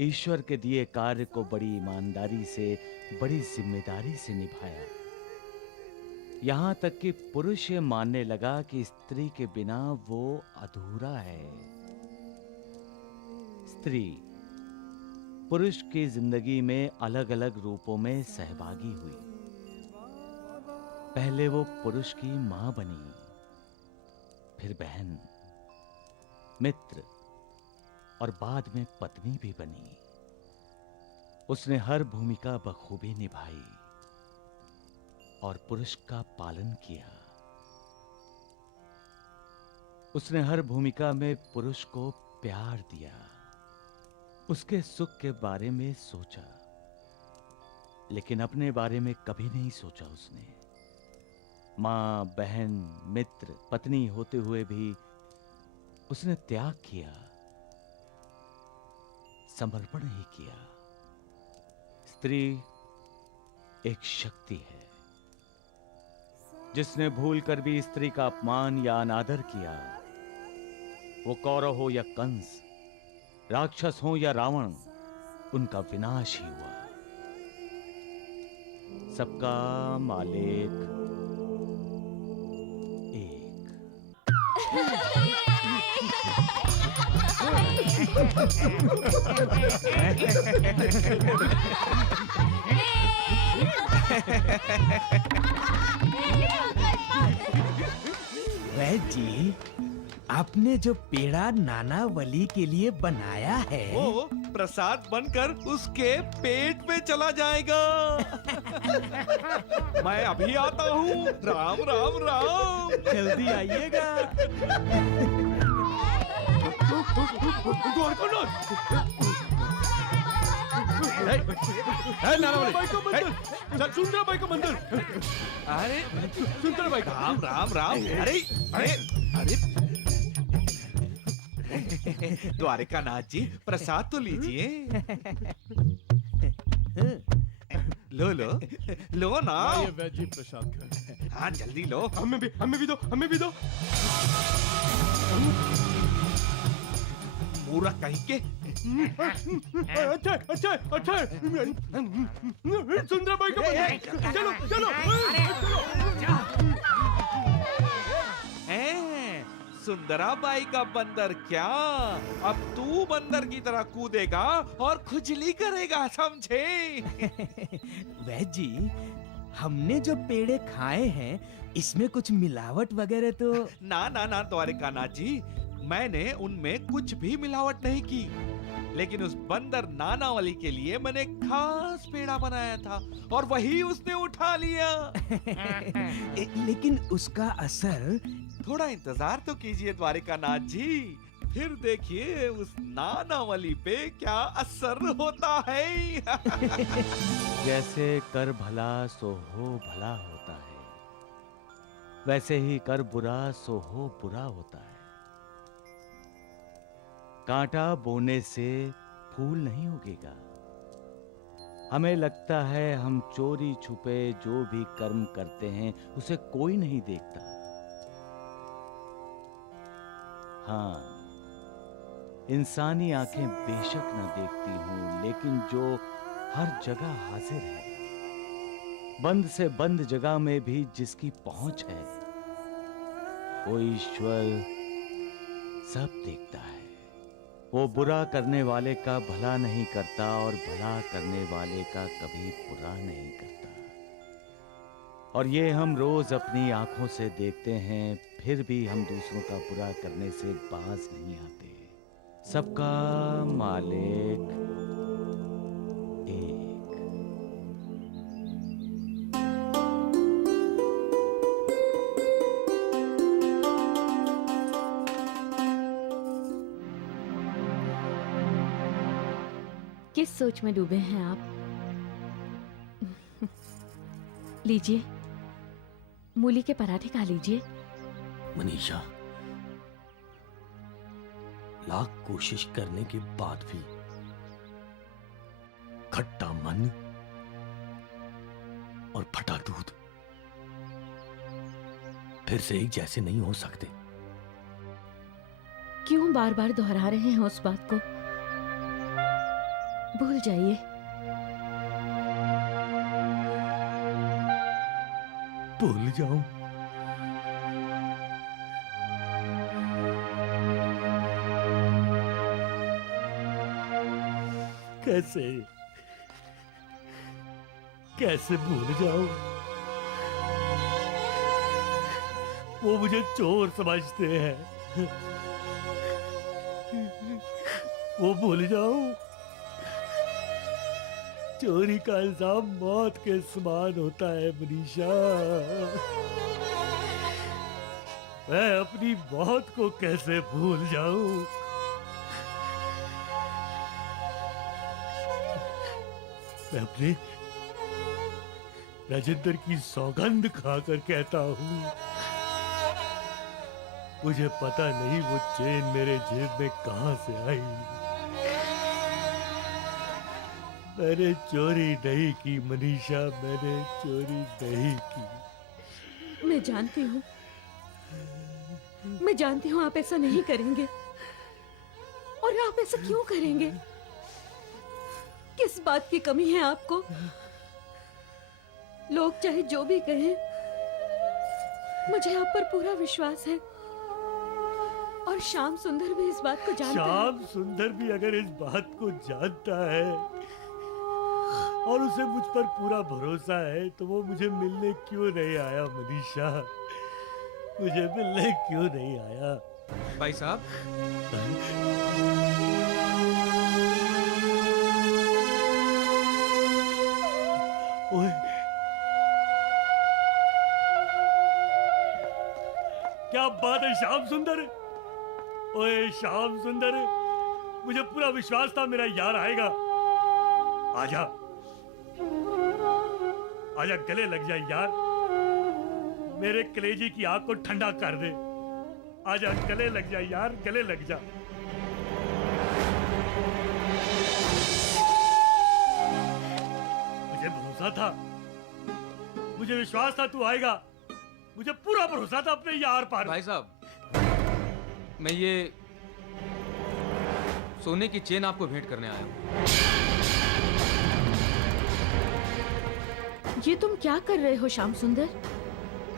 ईश्वर के दिए कार्य को बड़ी ईमानदारी से, बड़ी जिम्मेदारी से निभाया। यहां तक कि पुरुष ये मानने लगा कि स्त्री के बिना वो अधूरा है। स्त्री पुरुष की जिंदगी में अलग अलग रूपों में सहभागी हुई। पहले वो पुरुष की मां बनी, फिर बहन, मित्र और बाद में पत्नी भी बनी। उसने हर भूमिका बखूबी निभाई और पुरुष का पालन किया। उसने हर भूमिका में पुरुष को प्यार दिया, उसके सुख के बारे में सोचा, लेकिन अपने बारे में कभी नहीं सोचा उसने। मां, बहन, मित्र, पत्नी होते हुए भी उसने त्याग किया, समर्पण ही किया। स्त्री एक शक्ति है। जिसने भूलकर भी स्त्री का अपमान या अनादर किया, वो कौरव हो या कंस, राक्षस हो या रावण, उनका विनाश ही हुआ। सबका मालिक एक। वैद जी, आपने जो पेड़ा नाना वली के लिए बनाया है वो प्रसाद बनकर उसके पेट में चला जाएगा। मैं अभी आता हूँ। राम राम राम। जल्दी आइएगा। सुंदराबाई का मंदिर। अरे सुंदराबाई, राम राम राम। अरे अरे अरे द्वारिकानाथ जी, प्रसाद तो लीजिए। लो लो लो ना। ये वैद जी प्रसाद खाएं। हाँ जल्दी लो। हमें भी दो, हमें भी दो। मूर्ख कहीं के। अच्छा अच्छा अच्छा। सुंदराबाई का मंदिर। चलो चलो। सुंदराबाई का बंदर क्या? अब तू बंदर की तरह कूदेगा और खुजली करेगा, समझे? वैद जी, हमने जो पेड़े खाए हैं इसमें कुछ मिलावट वगैरह तो? ना ना ना द्वारिकानाथ जी, मैंने उनमें कुछ भी मिलावट नहीं की। लेकिन उस बंदर नानावली के लिए मैंने खास पेड़ा बनाया था और वही उसने उठा लिया। लेकिन उसका असर? थोड़ा इंतजार तो कीजिए द्वारिकानाथ जी, फिर देखिए उस नानावली पे क्या असर होता है। जैसे कर भला सो हो भला होता है, वैसे ही कर बुरा सो हो बुरा होता है। कांटा बोने से फूल नहीं उगेगा। हमें लगता है हम चोरी छुपे जो भी कर्म करते हैं उसे कोई नहीं देखता। हाँ, इंसानी आंखें बेशक न देखती हूं, लेकिन जो हर जगह हाजिर है, बंद से बंद जगह में भी जिसकी पहुंच है, वो ईश्वर सब देखता है। वो बुरा करने वाले का भला नहीं करता और भला करने वाले का कभी बुरा नहीं करता। और ये हम रोज अपनी आंखों से देखते हैं, फिर भी हम दूसरों का बुरा करने से बाज नहीं आते। सबका मालिक एक। किस सोच में डूबे हैं आप? लीजिए, मूली के पराठे खा लीजिए। मनीषा, लाख कोशिश करने के बाद भी खट्टा मन और फटा दूध फिर से एक जैसे नहीं हो सकते। क्यों बार बार दोहरा रहे हैं उस बात को? भूल जाइए। भूल जाऊं? कैसे कैसे भूल जाऊं? वो मुझे चोर समझते हैं। वो भूल जाऊं? चोरी का इल्जाम मौत के समान होता है मनीषा। मैं अपनी मौत को कैसे भूल जाऊं? मैं अपने राजेंद्र की सौगंध खाकर कहता हूं, मुझे पता नहीं वो चेन मेरे जेब में कहां से आई। मैंने चोरी नहीं की मनीषा, मैंने चोरी नहीं की। मैं जानती हूँ आप ऐसा नहीं करेंगे। और आप ऐसा क्यों करेंगे? किस बात की कमी है आपको? लोग चाहे जो भी कहें, मुझे आप पर पूरा विश्वास है। और श्याम सुंदर भी इस बात को जानता है। श्याम सुंदर भी अगर इस बात को जानता है और उसे मुझ पर पूरा भरोसा है तो वो मुझे मिलने क्यों नहीं आया मनीषा? मुझे मिलने क्यों नहीं आया? भाई साहब, ओए, क्या बात है श्याम सुंदर? ओए श्याम सुंदर, मुझे पूरा विश्वास था मेरा यार आएगा। आजा आजा, गले लग जा यार, मेरे कलेजी की आग को ठंडा कर दे। आजा, गले लग जा यार, गले लग जा। मुझे भरोसा था, मुझे विश्वास था तू आएगा, मुझे पूरा भरोसा था अपने यार पर। भाई साहब, मैं ये सोने की चेन आपको भेंट करने आया हूँ। ये तुम क्या कर रहे हो श्याम सुंदर?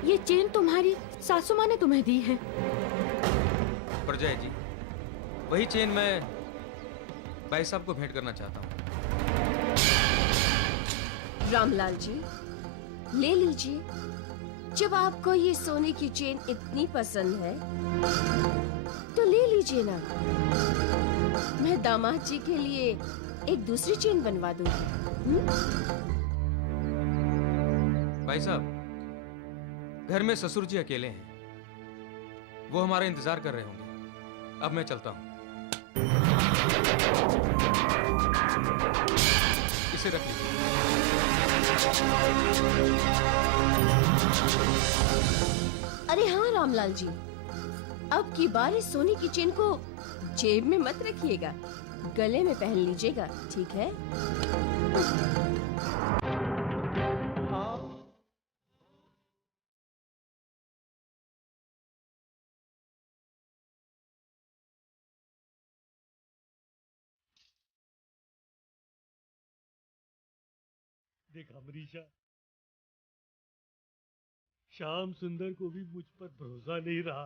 ये चेन तुम्हारी सासू माँ ने तुम्हें दी है। परजय जी, वही चेन मैं भाई साहब को भेंट करना चाहता हूँ। रामलाल जी, ले लीजिए। जब आपको ये सोने की चेन इतनी पसंद है तो ले लीजिए ना। मैं दामाद जी के लिए एक दूसरी चेन बनवा दूंगी। भाई साहब, घर में ससुर जी अकेले हैं, वो हमारा इंतजार कर रहे होंगे। अब मैं चलता हूँ। इसे रख लीजिए। अरे हाँ रामलाल जी, अब की बार इस सोने की चेन को जेब में मत रखिएगा, गले में पहन लीजिएगा, ठीक है? देखा मनीषा, श्याम सुंदर को भी मुझ पर भरोसा नहीं रहा।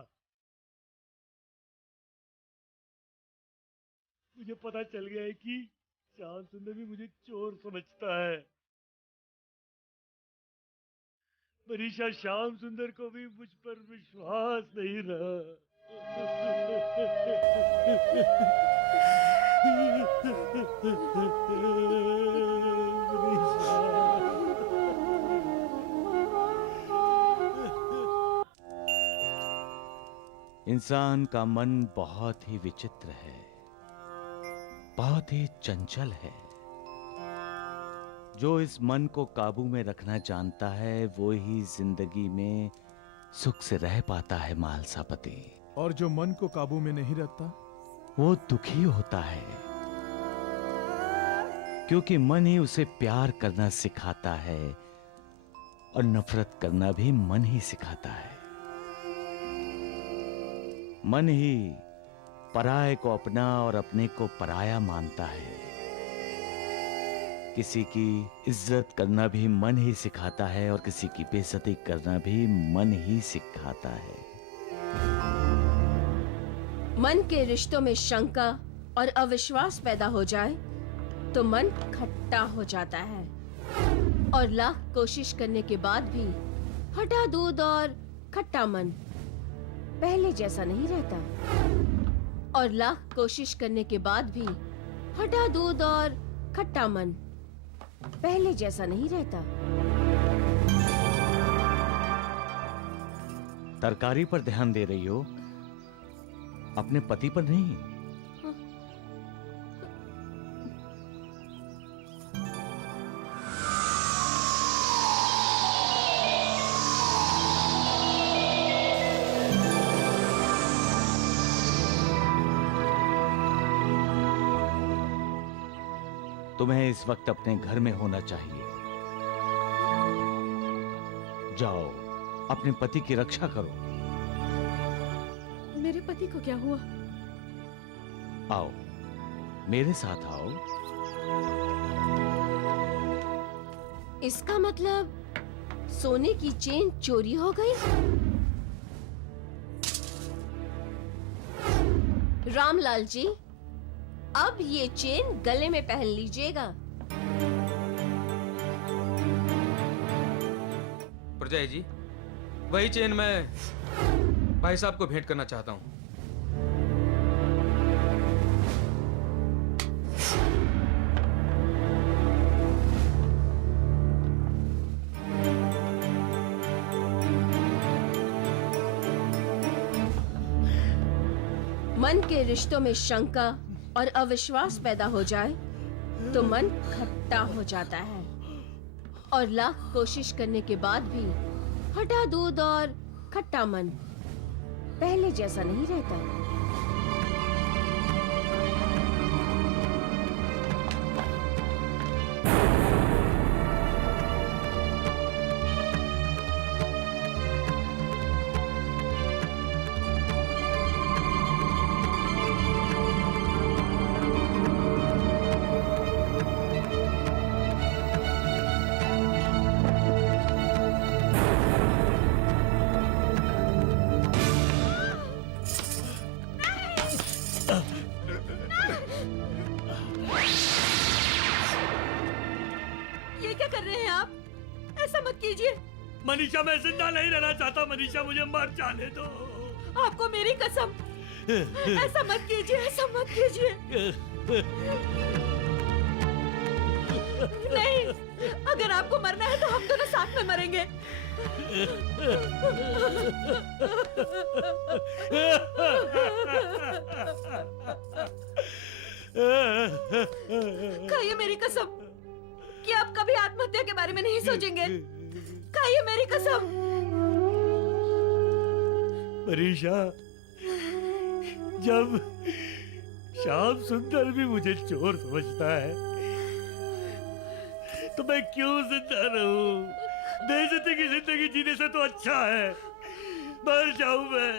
मुझे पता चल गया है कि श्याम सुंदर भी मुझे चोर समझता है। मनीषा, श्याम सुंदर को भी मुझ पर विश्वास नहीं रहा। इंसान का मन बहुत ही विचित्र है, बहुत ही चंचल है। जो इस मन को काबू में रखना जानता है वो ही जिंदगी में सुख से रह पाता है मालसापति। और जो मन को काबू में नहीं रखता वो दुखी होता है, क्योंकि मन ही उसे प्यार करना सिखाता है और नफरत करना भी मन ही सिखाता है। मन ही पराये को अपना और अपने को पराया मानता है। किसी की इज्जत करना भी मन ही सिखाता है और किसी की बेइज्जती करना भी मन ही सिखाता है। मन के रिश्तों में शंका और अविश्वास पैदा हो जाए तो मन खट्टा हो जाता है, और लाख कोशिश करने के बाद भी फटा दूध और खट्टा मन पहले जैसा नहीं रहता, और लाख कोशिश करने के बाद भी फटा दूध और खट्टा मन पहले जैसा नहीं रहता। तरकारी पर ध्यान दे रही हो, अपने पति पर नहीं। तुम्हें इस वक्त अपने घर में होना चाहिए। जाओ, अपने पति की रक्षा करो। मेरे पति को क्या हुआ? आओ, मेरे साथ आओ। इसका मतलब सोने की चेन चोरी हो गई? रामलाल जी, अब ये चेन गले में पहन लीजिएगा। प्रजाई जी, वही चेन मैं भाई साहब को भेंट करना चाहता हूँ। मन के रिश्तों में शंका और अविश्वास पैदा हो जाए तो मन खट्टा हो जाता है, और लाख कोशिश करने के बाद भी फटा दूध और खट्टा मन पहले जैसा नहीं रहता। ये क्या कर रहे हैं आप? ऐसा मत कीजिए। मनीषा, मैं जिंदा नहीं रहना चाहता। मनीषा, मुझे मर जाने दो। आपको मेरी कसम, ऐसा मत कीजिए, ऐसा मत कीजिए। नहीं, अगर आपको मरना है तो हम दोनों साथ में मरेंगे। खाइए मेरी कसम कि आप कभी आत्महत्या के बारे में नहीं सोचेंगे। खाइए मेरी कसम। मनीषा, जब श्याम सुंदर भी मुझे चोर समझता है तो मैं क्यों जिंदा रहूं? बेइज्जती की जिंदगी जीने से तो अच्छा है मर जाऊं मैं।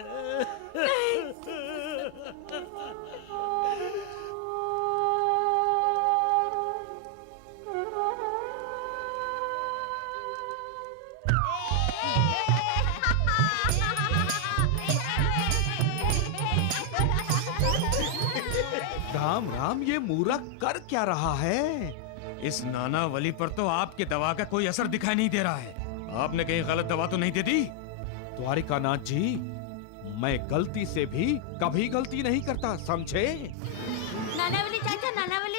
राम राम, ये मूरख कर क्या रहा है? इस नाना वली पर तो आपके दवा का कोई असर दिखाई नहीं दे रहा है। आपने कहीं गलत दवा तो नहीं दे दी? द्वारिकानाथ जी, मैं गलती से भी कभी गलती नहीं करता, समझे? नानावली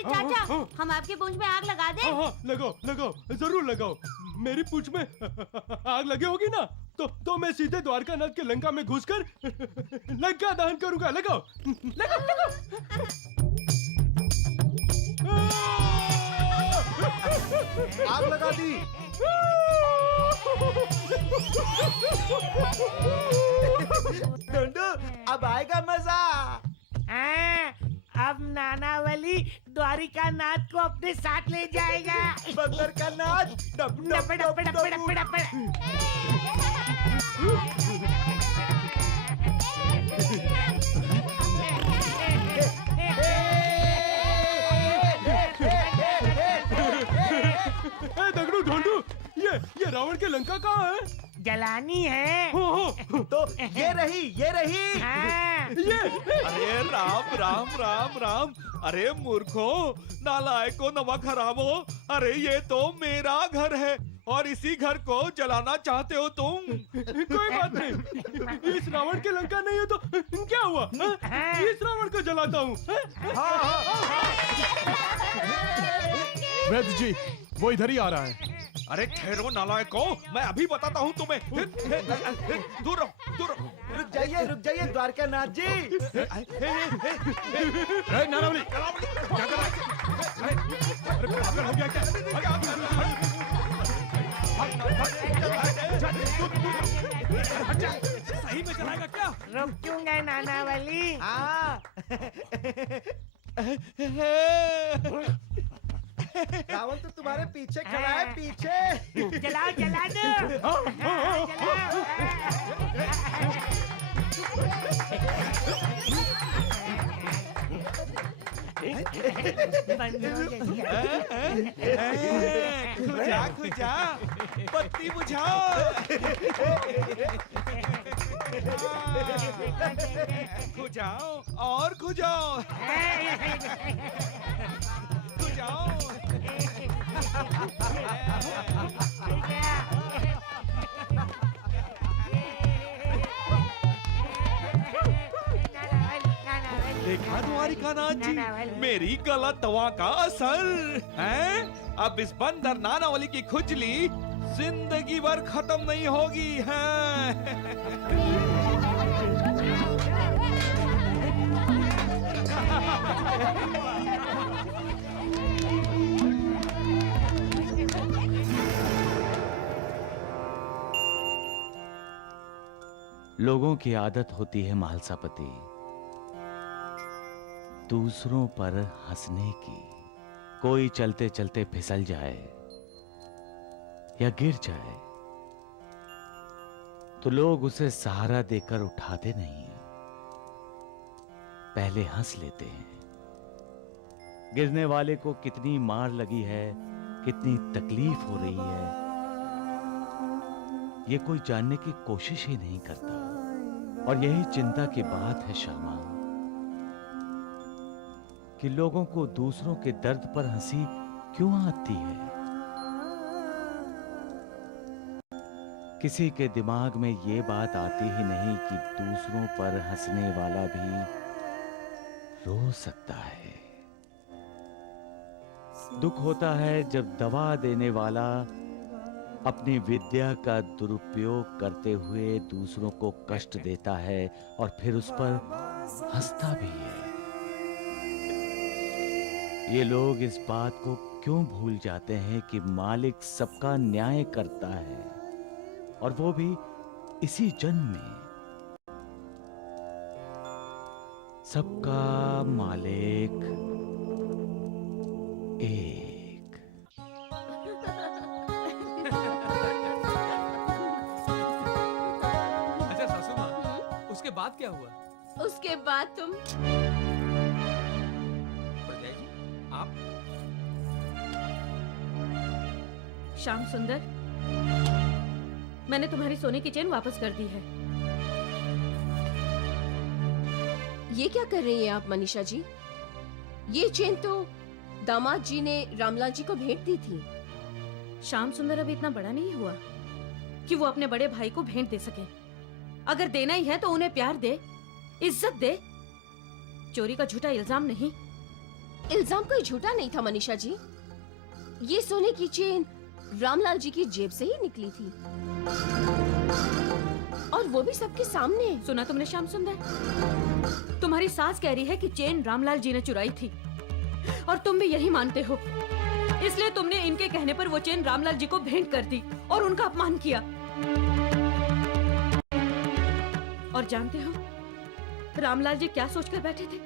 चाचा, हम आपकी पूंछ में आग लगा दें? हाँ, लगाओ लगाओ, जरूर लगाओ। मेरी पूंछ में आग लगी होगी ना तो मैं सीधे द्वारकानाथ के लंका में घुसकर लंका दहन करूंगा। लगाओ लगाओ लगाओ। आग लगा दी। ढूंढू, अब आएगा मजा। अब नानावली द्वारिकानाथ को अपने साथ ले जाएगा। बंदर का नाच डप डप डप डप डप डप। दगड़ू ढूंढू, ये रावण के लंका कहाँ है? जलानी है। तो ये रही ये अरे राम राम राम राम, अरे मूर्खो, नालायको, नमक हरामो, अरे ये तो मेरा घर है और इसी घर को जलाना चाहते हो तुम। कोई बात नहीं, इस रावण के लंका नहीं है तो क्या हुआ? इस रावण को जलाता हूँ। वैद्य जी, वो इधर ही आ रहा है। अरे ठहरो नालायको, मैं अभी बताता हूँ तुम्हें। दूर रहो, दूर रहो। रुक जाइए द्वारकानाथ जी। नानावली, क्या कर रहा है? अरे पागल हो गया क्या? सही में चलाएगा क्या? रुकूंगा नानावली। रावण तो तुम्हारे पीछे खड़ा है, पीछे। जला दो। खुजा, बत्ती बुझाओ। खुजाओ और खुजाओ खुजाओ। देखा द्वारिकानाथ जी, मेरी गलत दवा का असर है। अब इस बंदर नानावली की खुजली जिंदगी भर खत्म नहीं होगी है। लोगों की आदत होती है महालसापति, दूसरों पर हंसने की। कोई चलते चलते फिसल जाए या गिर जाए तो लोग उसे सहारा देकर उठाते नहीं, पहले हंस लेते हैं। गिरने वाले को कितनी मार लगी है, कितनी तकलीफ हो रही है, ये कोई जानने की कोशिश ही नहीं करता। और यही चिंता की बात है श्यामा, कि लोगों को दूसरों के दर्द पर हंसी क्यों आती है। किसी के दिमाग में ये बात आती ही नहीं कि दूसरों पर हंसने वाला भी रो सकता है। दुख होता है जब दवा देने वाला अपनी विद्या का दुरुपयोग करते हुए दूसरों को कष्ट देता है और फिर उस पर हंसता भी है। ये लोग इस बात को क्यों भूल जाते हैं कि मालिक सबका न्याय करता है, और वो भी इसी जन्म में। सबका मालिक एक। अच्छा सासू माँ, उसके बाद क्या हुआ? उसके बाद तुम परजाई जी, आप श्याम सुंदर, मैंने तुम्हारी सोने की चेन वापस कर दी है। ये क्या कर रही हैं आप मनीषा जी? ये चेन तो दामाद जी ने रामलाल जी को भेंट दी थी। श्याम सुंदर अभी इतना बड़ा नहीं हुआ कि वो अपने बड़े भाई को भेंट दे सके। अगर देना ही है तो उन्हें प्यार दे, इज्जत दे, चोरी का झूठा इल्जाम नहीं। इल्जाम कोई झूठा नहीं था मनीषा जी। ये सोने की चेन रामलाल जी की जेब से ही निकली थी, और वो भी सबके सामने। सुना तुमने श्याम सुंदर? तुम्हारी सास कह रही है कि चेन रामलाल जी ने चुराई थी, और तुम भी यही मानते हो। इसलिए तुमने इनके कहने पर वो चेन रामलाल जी को भेंट कर दी और उनका अपमान किया। और जानते हो रामलाल जी क्या सोचकर बैठे थे?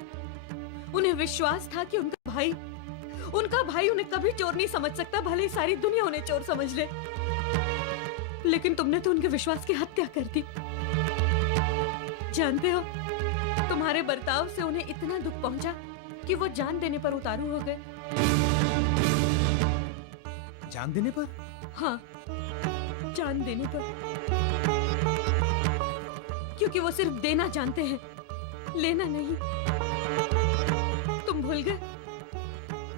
उन्हें विश्वास था कि उनका भाई उन्हें कभी चोर नहीं समझ सकता, भले ही सारी दुनिया उन्हें चोर समझ ले। लेकिन तुमने तो उनके विश्वास की हत्या कर दी। जानते हो, तुम्हारे बर्ताव से उन्हें इतना दुख पहुंचा कि वो जान देने पर उतारू हो गए। जान देने पर? हाँ, जान देने पर। क्योंकि वो सिर्फ देना जानते हैं, लेना नहीं। तुम भूल गए?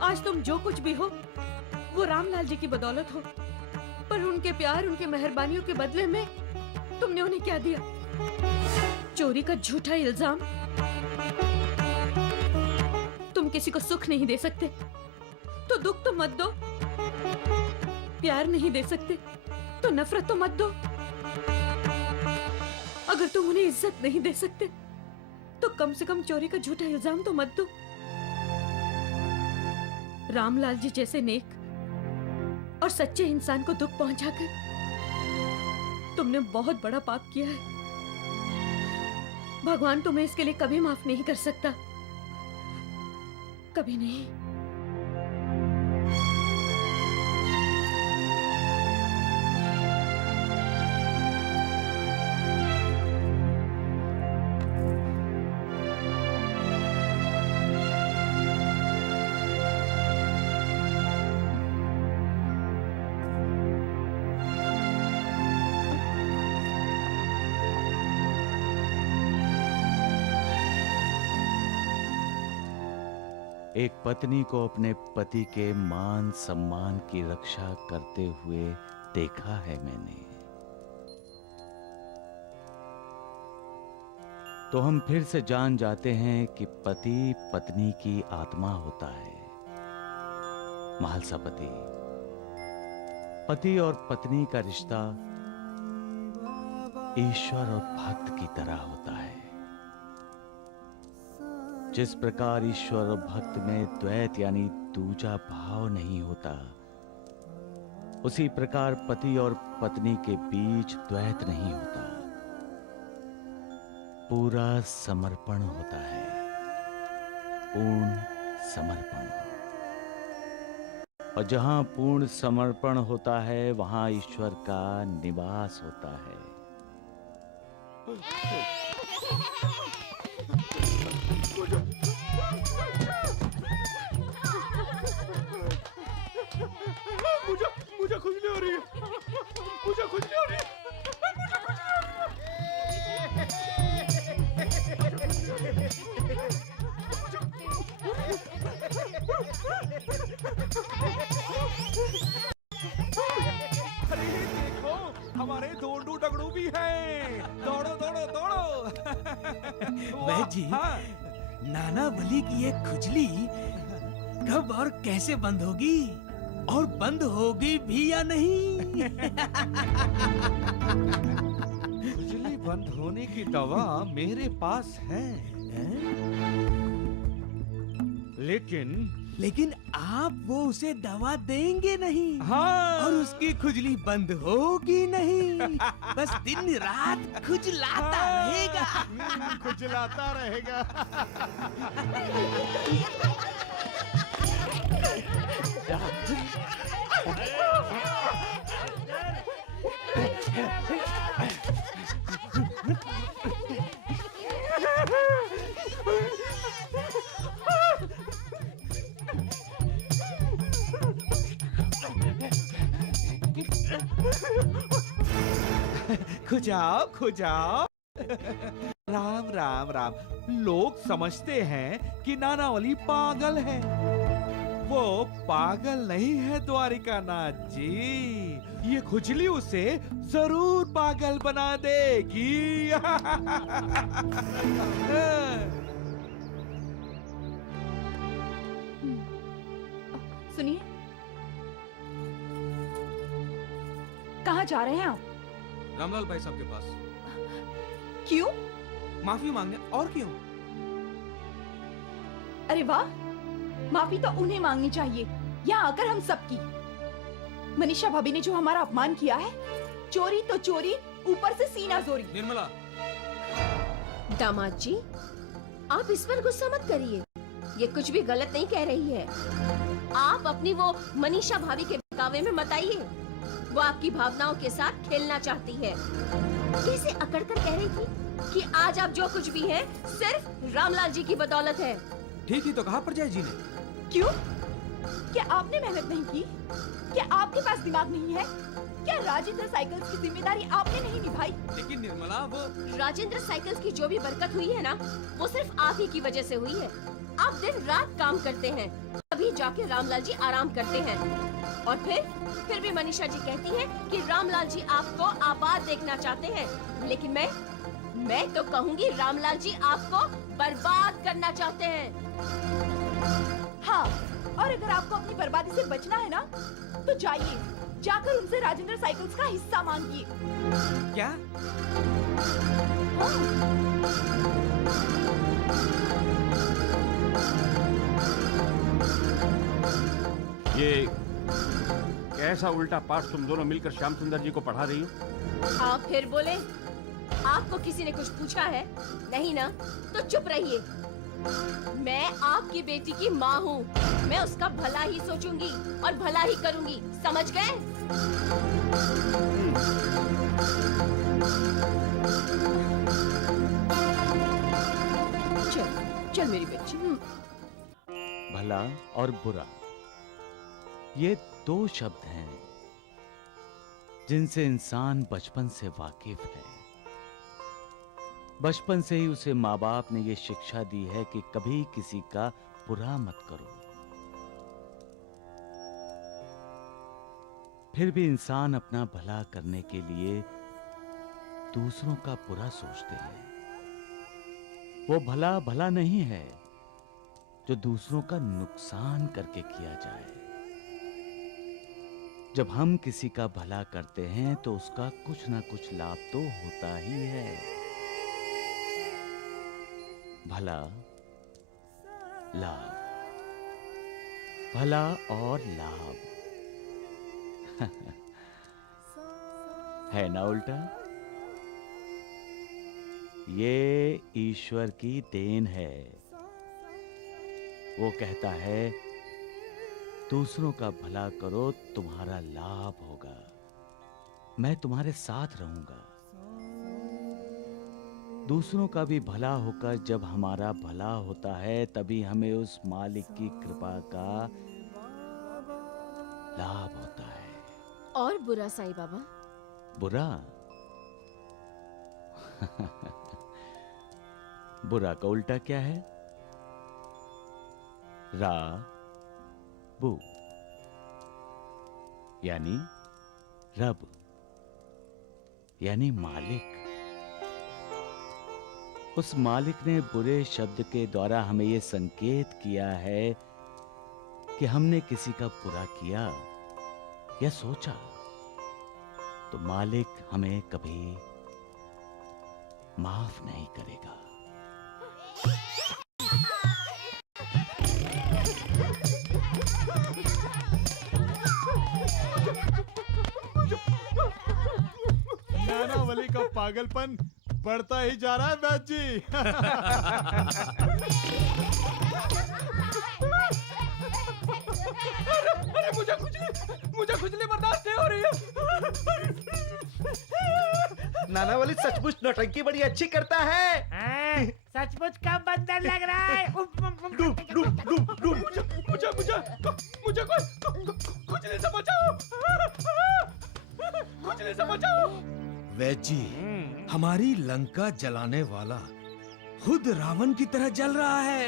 आज तुम जो कुछ भी हो वो रामलाल जी की बदौलत हो, पर उनके प्यार, उनके मेहरबानियों के बदले में तुमने उन्हें क्या दिया? चोरी का झूठा इल्जाम। तुम किसी को सुख नहीं दे सकते तो दुख तो मत दो। प्यार नहीं दे सकते तो नफरत तो मत दो। अगर तुम उन्हें इज्जत नहीं दे सकते तो कम से कम चोरी का झूठा इल्जाम तो मत दो। रामलाल जी जैसे नेक और सच्चे इंसान को दुख पहुंचाकर तुमने बहुत बड़ा पाप किया है। भगवान तुम्हें इसके लिए कभी माफ नहीं कर सकता, कभी नहीं। एक पत्नी को अपने पति के मान सम्मान की रक्षा करते हुए देखा है मैंने। तो हम फिर से जान जाते हैं कि पति पत्नी की आत्मा होता है। महालसापति, पति और पत्नी का रिश्ता ईश्वर और भक्त की तरह होता है। जिस प्रकार ईश्वर और भक्त में द्वैत यानी दूजा भाव नहीं होता, उसी प्रकार पति और पत्नी के बीच द्वैत नहीं होता। पूरा समर्पण होता है, पूर्ण समर्पण। और जहां पूर्ण समर्पण होता है वहां ईश्वर का निवास होता है। मुझे खुजली हो रही है, मुझे खुजली हो रही है, मुझे खुजली हो अरे देखो, हमारे दोंडू डगड़ू भी हैं। दौड़ो दौड़ो दौड़ो। वैद्य जी, नाना वली की ये खुजली कब और कैसे बंद होगी, और बंद होगी भी या नहीं? खुजली बंद होने की दवा मेरे पास है, लेकिन आप वो उसे दवा देंगे नहीं। हाँ। और उसकी खुजली बंद होगी नहीं। बस दिन रात खुजलाता रहेगा। खुजलाता रहेगा। खुजाओ खुजाओ। राम राम राम। लोग समझते हैं कि नानावली पागल है। वो पागल नहीं है द्वारिकानाथ जी। ये खुजली उसे जरूर पागल बना देगी। सुनिए, कहाँ जा रहे हैं आप? रामलाल भाई साहब के पास। क्यों? माफी मांगने, और क्यों? अरे वाह, माफी तो उन्हें मांगनी चाहिए, यहाँ आकर हम सबकी। मनीषा भाभी ने जो हमारा अपमान किया है, चोरी तो चोरी, ऊपर से सीना जोरी। निर्मला। दामाद जी, आप इस पर गुस्सा मत करिए। ये कुछ भी गलत नहीं कह रही है। आप अपनी वो मनीषा भाभी के बहकावे में मत आइए। वो आपकी भावनाओं के साथ खेलना चाहती है। कैसे अकड़ कर कह रही थी कि आज आप जो कुछ भी हैं, सिर्फ रामलाल जी की बदौलत है। ठीक ही तो कहा परजाई जी ने। क्यों? क्या आपने मेहनत नहीं की? क्या आपके पास दिमाग नहीं है? क्या राजेंद्र साइकिल्स की जिम्मेदारी आपने नहीं निभाई? लेकिन निर्मला, वो राजेंद्र साइकिल्स की जो भी बरकत हुई है ना, वो सिर्फ आप ही की वजह से हुई है। आप दिन रात काम करते हैं, अभी जाके रामलाल जी आराम करते हैं। और फिर भी मनीषा जी कहती हैं कि रामलाल जी आपको आबाद देखना चाहते हैं। लेकिन मैं तो कहूँगी रामलाल जी आपको बर्बाद करना चाहते हैं। हाँ, और अगर आपको अपनी बर्बादी से बचना है ना, तो जाइए, जाकर उनसे राजेंद्र साइकिल्स का हिस्सा मांगिए। क्या? ये कैसा उल्टा पाठ तुम दोनों मिलकर श्याम सुंदर जी को पढ़ा रही हो? आप फिर बोले? आपको किसी ने कुछ पूछा है? नहीं ना? तो चुप रहिए। मैं आपकी बेटी की माँ हूँ। मैं उसका भला ही सोचूंगी और भला ही करूंगी, समझ गए? चल मेरी बेटी। भला और बुरा, ये दो शब्द हैं जिनसे इंसान बचपन से वाकिफ है। बचपन से ही उसे माँ बाप ने ये शिक्षा दी है कि कभी किसी का बुरा मत करो। फिर भी इंसान अपना भला करने के लिए दूसरों का बुरा सोचते हैं। वो भला भला नहीं है जो दूसरों का नुकसान करके किया जाए। जब हम किसी का भला करते हैं तो उसका कुछ ना कुछ लाभ तो होता ही है। भला, लाभ, भला और लाभ है ना उल्टा? ये ईश्वर की देन है। वो कहता है दूसरों का भला करो, तुम्हारा लाभ होगा, मैं तुम्हारे साथ रहूंगा। दूसरों का भी भला होकर जब हमारा भला होता है तभी हमें उस मालिक की कृपा का लाभ होता है। और बुरा साईं बाबा? बुरा बुरा का उल्टा क्या है? रा बू, यानी रब, यानी मालिक। उस मालिक ने बुरे शब्द के द्वारा हमें यह संकेत किया है कि हमने किसी का बुरा किया या सोचा तो मालिक हमें कभी माफ नहीं करेगा। नानावली का पागलपन बढ़ता ही जा रहा है वैद्य जी। अरे मुझे खुजली बर्दाश्त नहीं हो रही है। नानावली सचमुच नौटंकी बड़ी अच्छी करता है। सचमुच का बंदर लग रहा है। मुझे खुजली से बचाओ, खुजली से बचाओ। वैद्य जी, हमारी लंका जलाने वाला खुद रावण की तरह जल रहा है।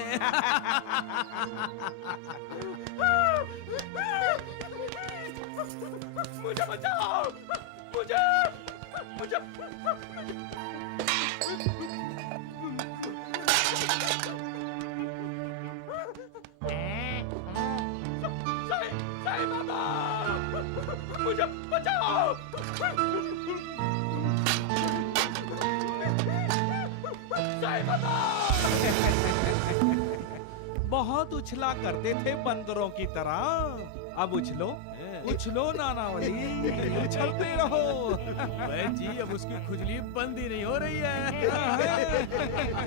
मुझे बचाओ, मुझे साईं बाबा, मुझे बचाओ। साईं बाबा। बहुत उछला करते थे बंदरों की तरह, अब उछलो उछलो नानावली, उछलते रहो। वैद्य जी, अब उसकी खुजली बंद ही नहीं हो रही है।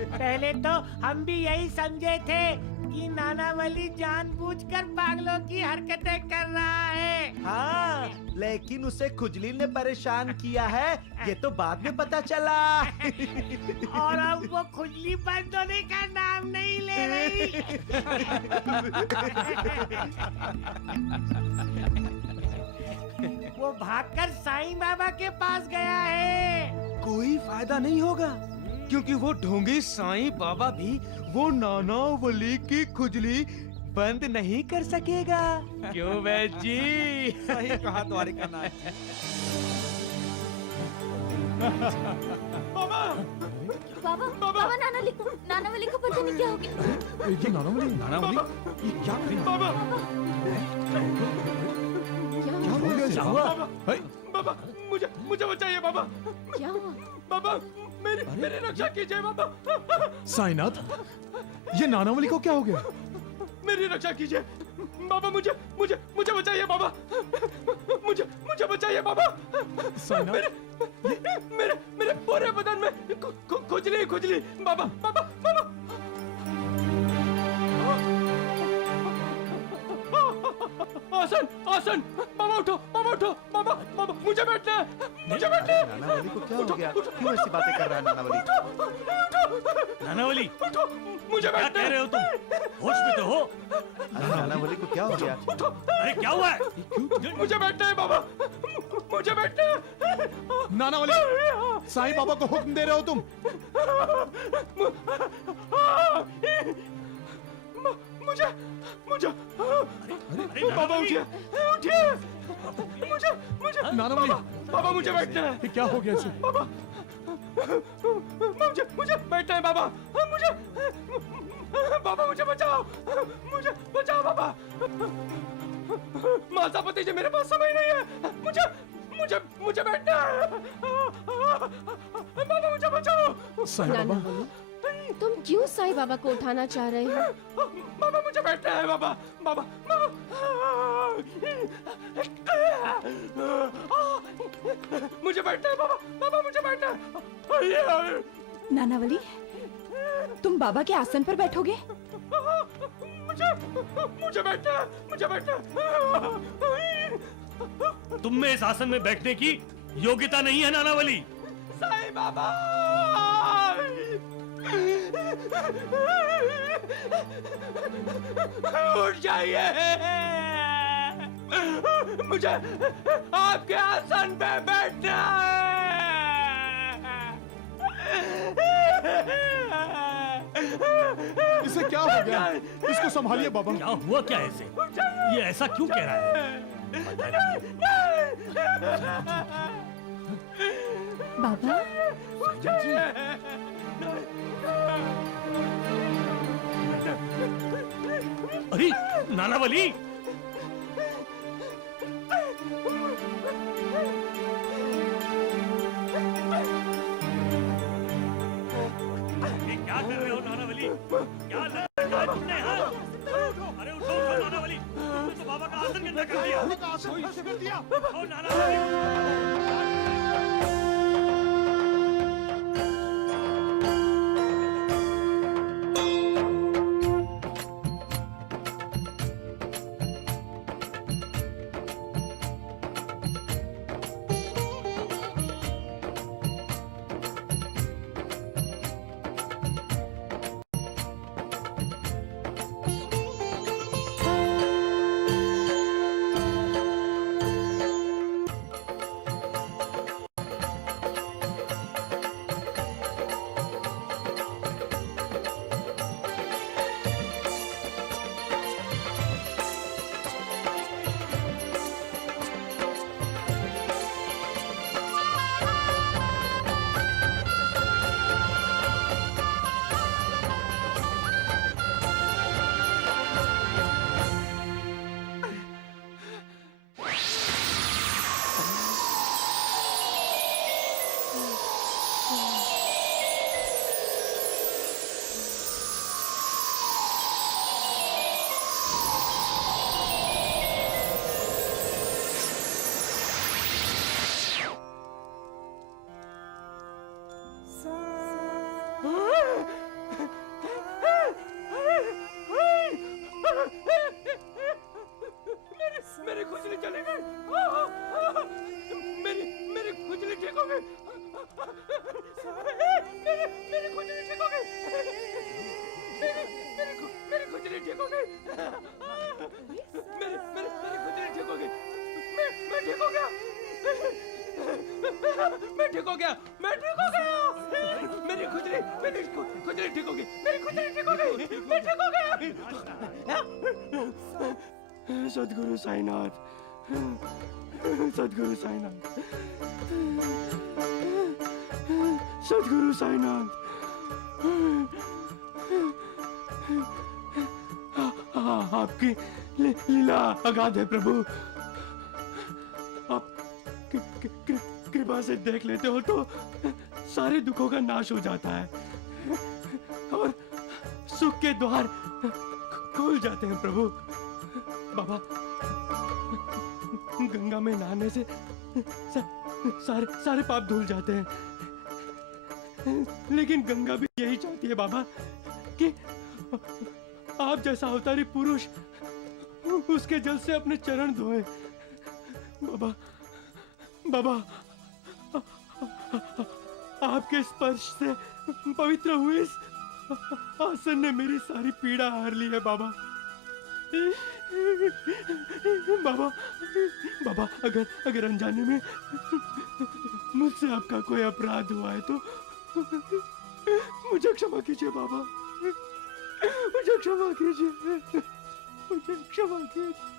पहले तो हम भी यही समझे थे कि नानावली जानबूझकर पागलों की हरकतें कर रहा है। हाँ, लेकिन उसे खुजली ने परेशान किया है ये तो बाद में पता चला। और अब वो खुजली बंद होने का नाम नहीं ले रही। वो भागकर साईं बाबा के पास गया है। कोई फायदा नहीं होगा, क्योंकि वो ढोंगी साईं बाबा भी वो नानावली की खुजली बंद नहीं कर सकेगा। क्यों वैद्य जी? सही कहा द्वारिकानाथ। बाबा नानावली को पता नहीं क्या हो गया। ये नानावली ये क्या कर रही है? बाबा क्या हुआ? बाबा मुझे बचाइए बाबा। क्या हुआ? बाबा मेरी रक्षा कीजिए बाबा। साईनाथ, ये नानावली को क्या हो गया? मेरी रक्षा कीजिए बाबा, मुझे बचाइए बाबा। मुझे बचाइए बाबा। मेरे पूरे बदन में खुजली बाबा। आसन बाबा, उठो बाबा, मुझे बैठना है। नानावली को क्या हो गया? क्यों ऐसी बातें कर रहा है नानावली? नानावली, मुझे क्या कह रहे हो तुम? होश में तो हो? नानावली को क्या हो गया? अरे क्या हुआ है? मुझे बैठना है बाबा, मुझे बैठना है। नानावली, साईं बाबा को हुक्म दे रहे हो तुम? मुझे मुझे बाबा उठिए उठिए मुझे मुझे नानावली बाबा मुझे बैठना है। ये क्या हो गया इसे? बाबा मुझे मुझे बैठना है बाबा मुझे बाबा मुझे बचाओ बाबा मातापति जी मेरे पास समय नहीं है मुझे मुझे मुझे बैठना है बाबा मुझे बचाओ। साईं बाबा तुम क्यों साईं बाबा को उठाना चाह रहे हो? बाबा मुझे बैठना है बाबा बाबा मुझे बैठना है बाबा बाबा मुझे बैठना है। नानावली तुम बाबा के आसन पर बैठोगे? मुझे मुझे बैठना है मुझे बैठना है। तुम में इस आसन में बैठने की योग्यता नहीं है नानावली। साईं बाबा उठ जाइए मुझे आपके आसन पे बैठना इसे क्या हो गया? इसको संभालिए बाबा। क्या हुआ क्या इसे? ये ऐसा क्यों कह रहा है? बाबा अरे नानावली क्या कर रहे हो नानावली? क्या लगा तुमने? अरे उठो उठो नानावली, तुमने तो बाबा का आसन गंदा कर दिया। उठो नानावली। मेरी खुजली चली गई मेरी खुजली ठीक हो गई मेरी खुजली ठीक हो गई मेरी खुजली ठीक हो गई मेरी खुजली ठीक हो गई मैं ठीक हो गया मैं ठीक हो गया मेरी खुजली ठीक हो गई मेरी खुजली ठीक हो गई मैं ठीक हो गया। सद्गुरु साईनाथ सद्गुरु साईनाथ सद्गुरु साईनाथ आपकी लीला अगाध है प्रभु। आप कृपा से देख लेते हो तो सारे दुखों का नाश हो जाता है और सुख के द्वार खुल जाते हैं प्रभु। बाबा गंगा में नहाने से सारे पाप धुल जाते हैं लेकिन गंगा भी यही चाहती है बाबा कि आप जैसा अवतारी पुरुष उसके जल से अपने चरण धोए। बाबा बाबा आपके स्पर्श से पवित्र हुए इस आसन ने मेरी सारी पीड़ा हार ली है बाबा। बाबा बाबा अगर अनजाने में मुझसे आपका कोई अपराध हुआ है तो मुझे क्षमा कीजिए बाबा। मुझे क्षमा कीजिए, मुझे क्षमा कीजिए।